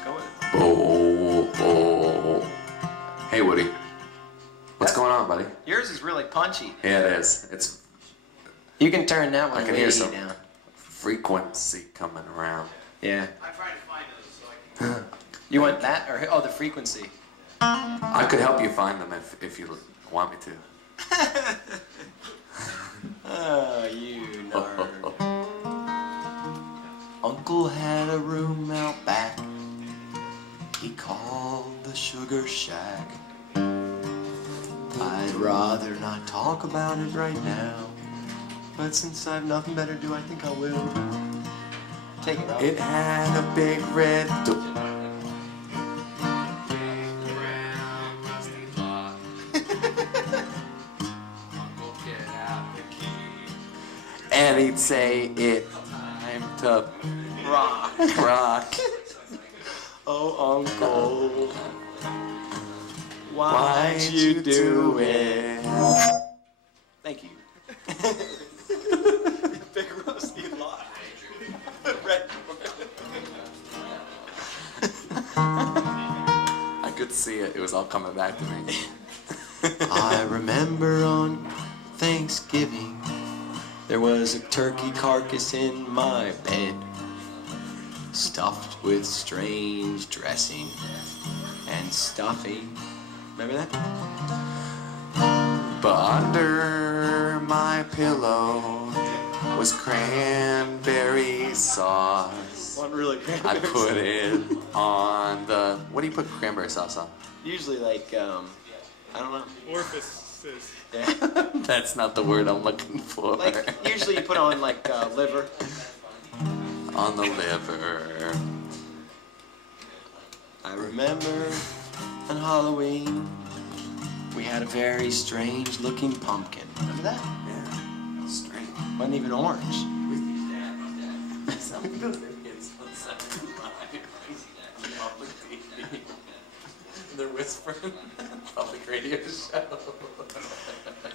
Go with it. Oh. Hey, Woody. What's going on, buddy? Yours is really punchy. Yeah, it is. It's. You can turn that one I can way hear some down. frequency coming around. Yeah. I'm trying to find those so I can. You want that or the frequency? I could help you find them if you want me to. Oh, you nerd. Uncle had a room out back. He called the Sugar Shack. I'd rather not talk about it right now, but since I've nothing better to do, I think I will. Take it, Rob. It had a big red door. And he'd say it time to rock. Oh, Uncle, Why'd you do it? Thank you. Big rusty lot. Red. I could see it. It was all coming back to me. I remember on Thanksgiving, there was a turkey carcass in my bed, stuffed with strange dressing and stuffing. Remember that? But under my pillow was cranberry sauce. One really I put it on the. What do you put cranberry sauce on? Usually like, I don't know. Orifices. Yeah. That's not the word I'm looking for. Like, usually you put on like liver. On the liver. I remember on Halloween, we had a very strange looking pumpkin. Remember that? Yeah. Strange. Wasn't even orange. They're whispering. Public radio show.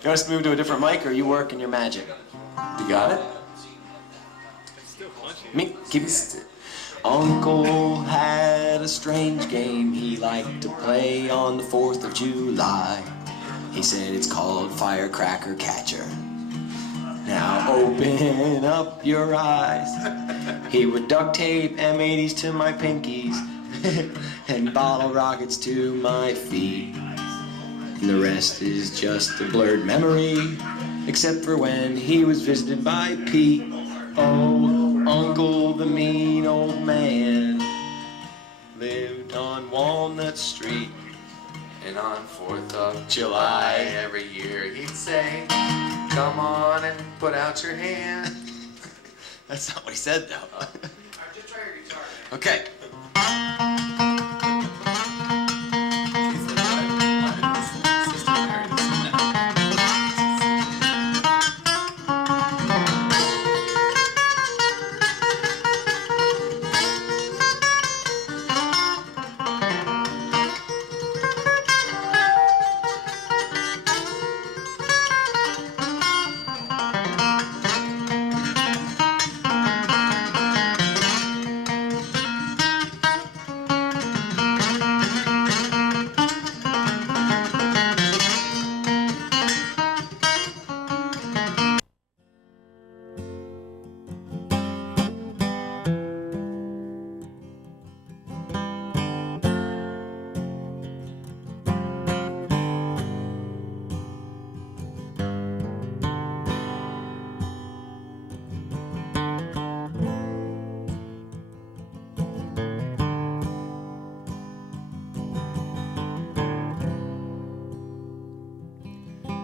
You want us to move to a different mic, or you working your magic? You got it? It's still punchy. Me, keep it. Uncle had a strange game he liked to play on the 4th of July. He said it's called Firecracker Catcher. Now open up your eyes. He would duct tape M80s to my pinkies and bottle rockets to my feet. And the rest is just a blurred memory, except for when he was visited by Pete. Oh, Uncle, the mean old man, lived on Walnut Street. And on 4th of July every year he'd say, come on and put out your hand. That's not what he said, though. Just try your guitar. Okay.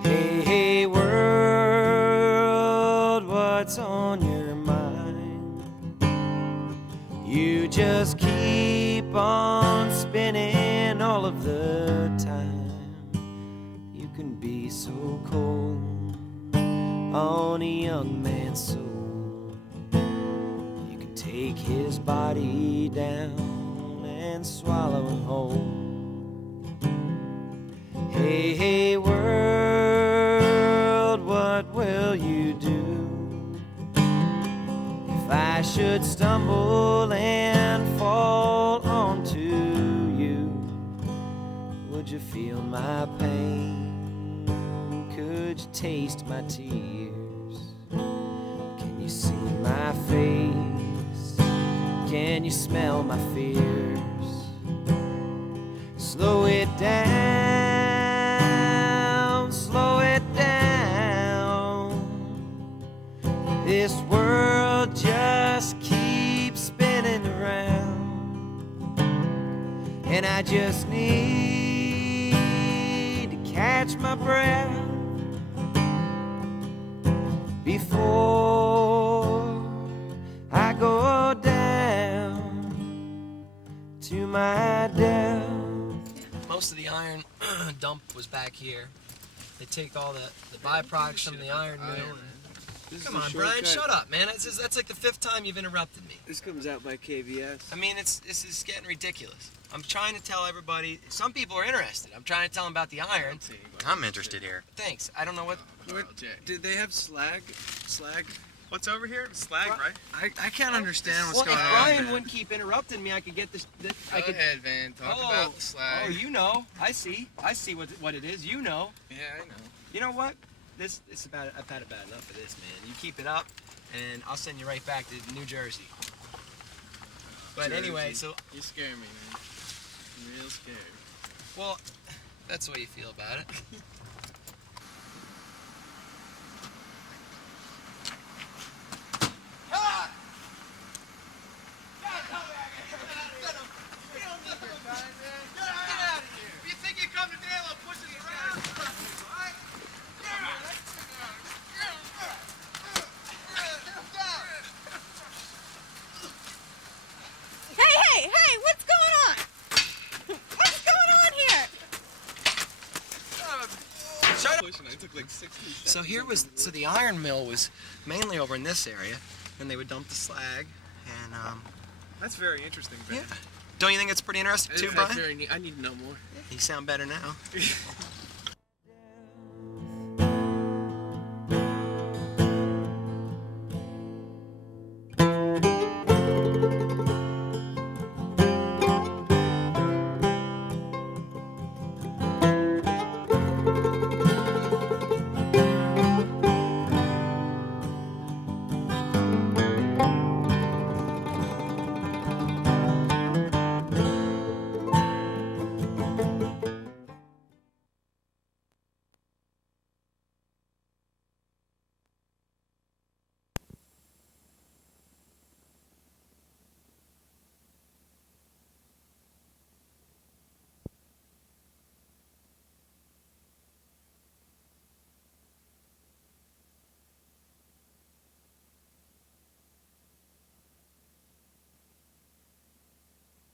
Hey, hey, world, what's on your mind? You just keep on spinning all of the time. You can be so cold on a young man's soul. You can take his body down and swallow him whole. Hey, hey, world, what will you do if I should stumble and fall onto you? Would you feel my pain? Could you taste my tears? Can you see my face? Can you smell my fears? Slow it down, slow it down. This world just keeps spinning around, and I just need to catch my breath before I go down to my death. Most of the iron dump was back here. They take all the byproducts from the iron mill. Come on, Brian, shut up, man. That's like the 5th time you've interrupted me. This comes out by KBS. I mean, this is getting ridiculous. I'm trying to tell everybody. Some people are interested. I'm trying to tell them about the iron. I'm interested here. Thanks. I don't know what. Did they have slag? Slag? What's over here? Slag, right? I can't understand what's Well, going if on. Brian man. wouldn't keep interrupting me, I could get this. I Go could. ahead, Van. Talk about the slag. Oh, you know. I see. I see what it is. You know. Yeah, I know. You know what? I've had about enough of this, man. You keep it up, and I'll send you right back to New Jersey. But anyway, so You scare me, man. I'm real scared. well, that's the way you feel about it. Hey, what's going on? What's going on here? Shut up. I took like 60 seconds. So the iron mill was mainly over in this area, and they would dump the slag, and That's very interesting, Ben. yeah. Don't you think it's pretty interesting too, That's Brian? very neat. I need to know more. You sound better now.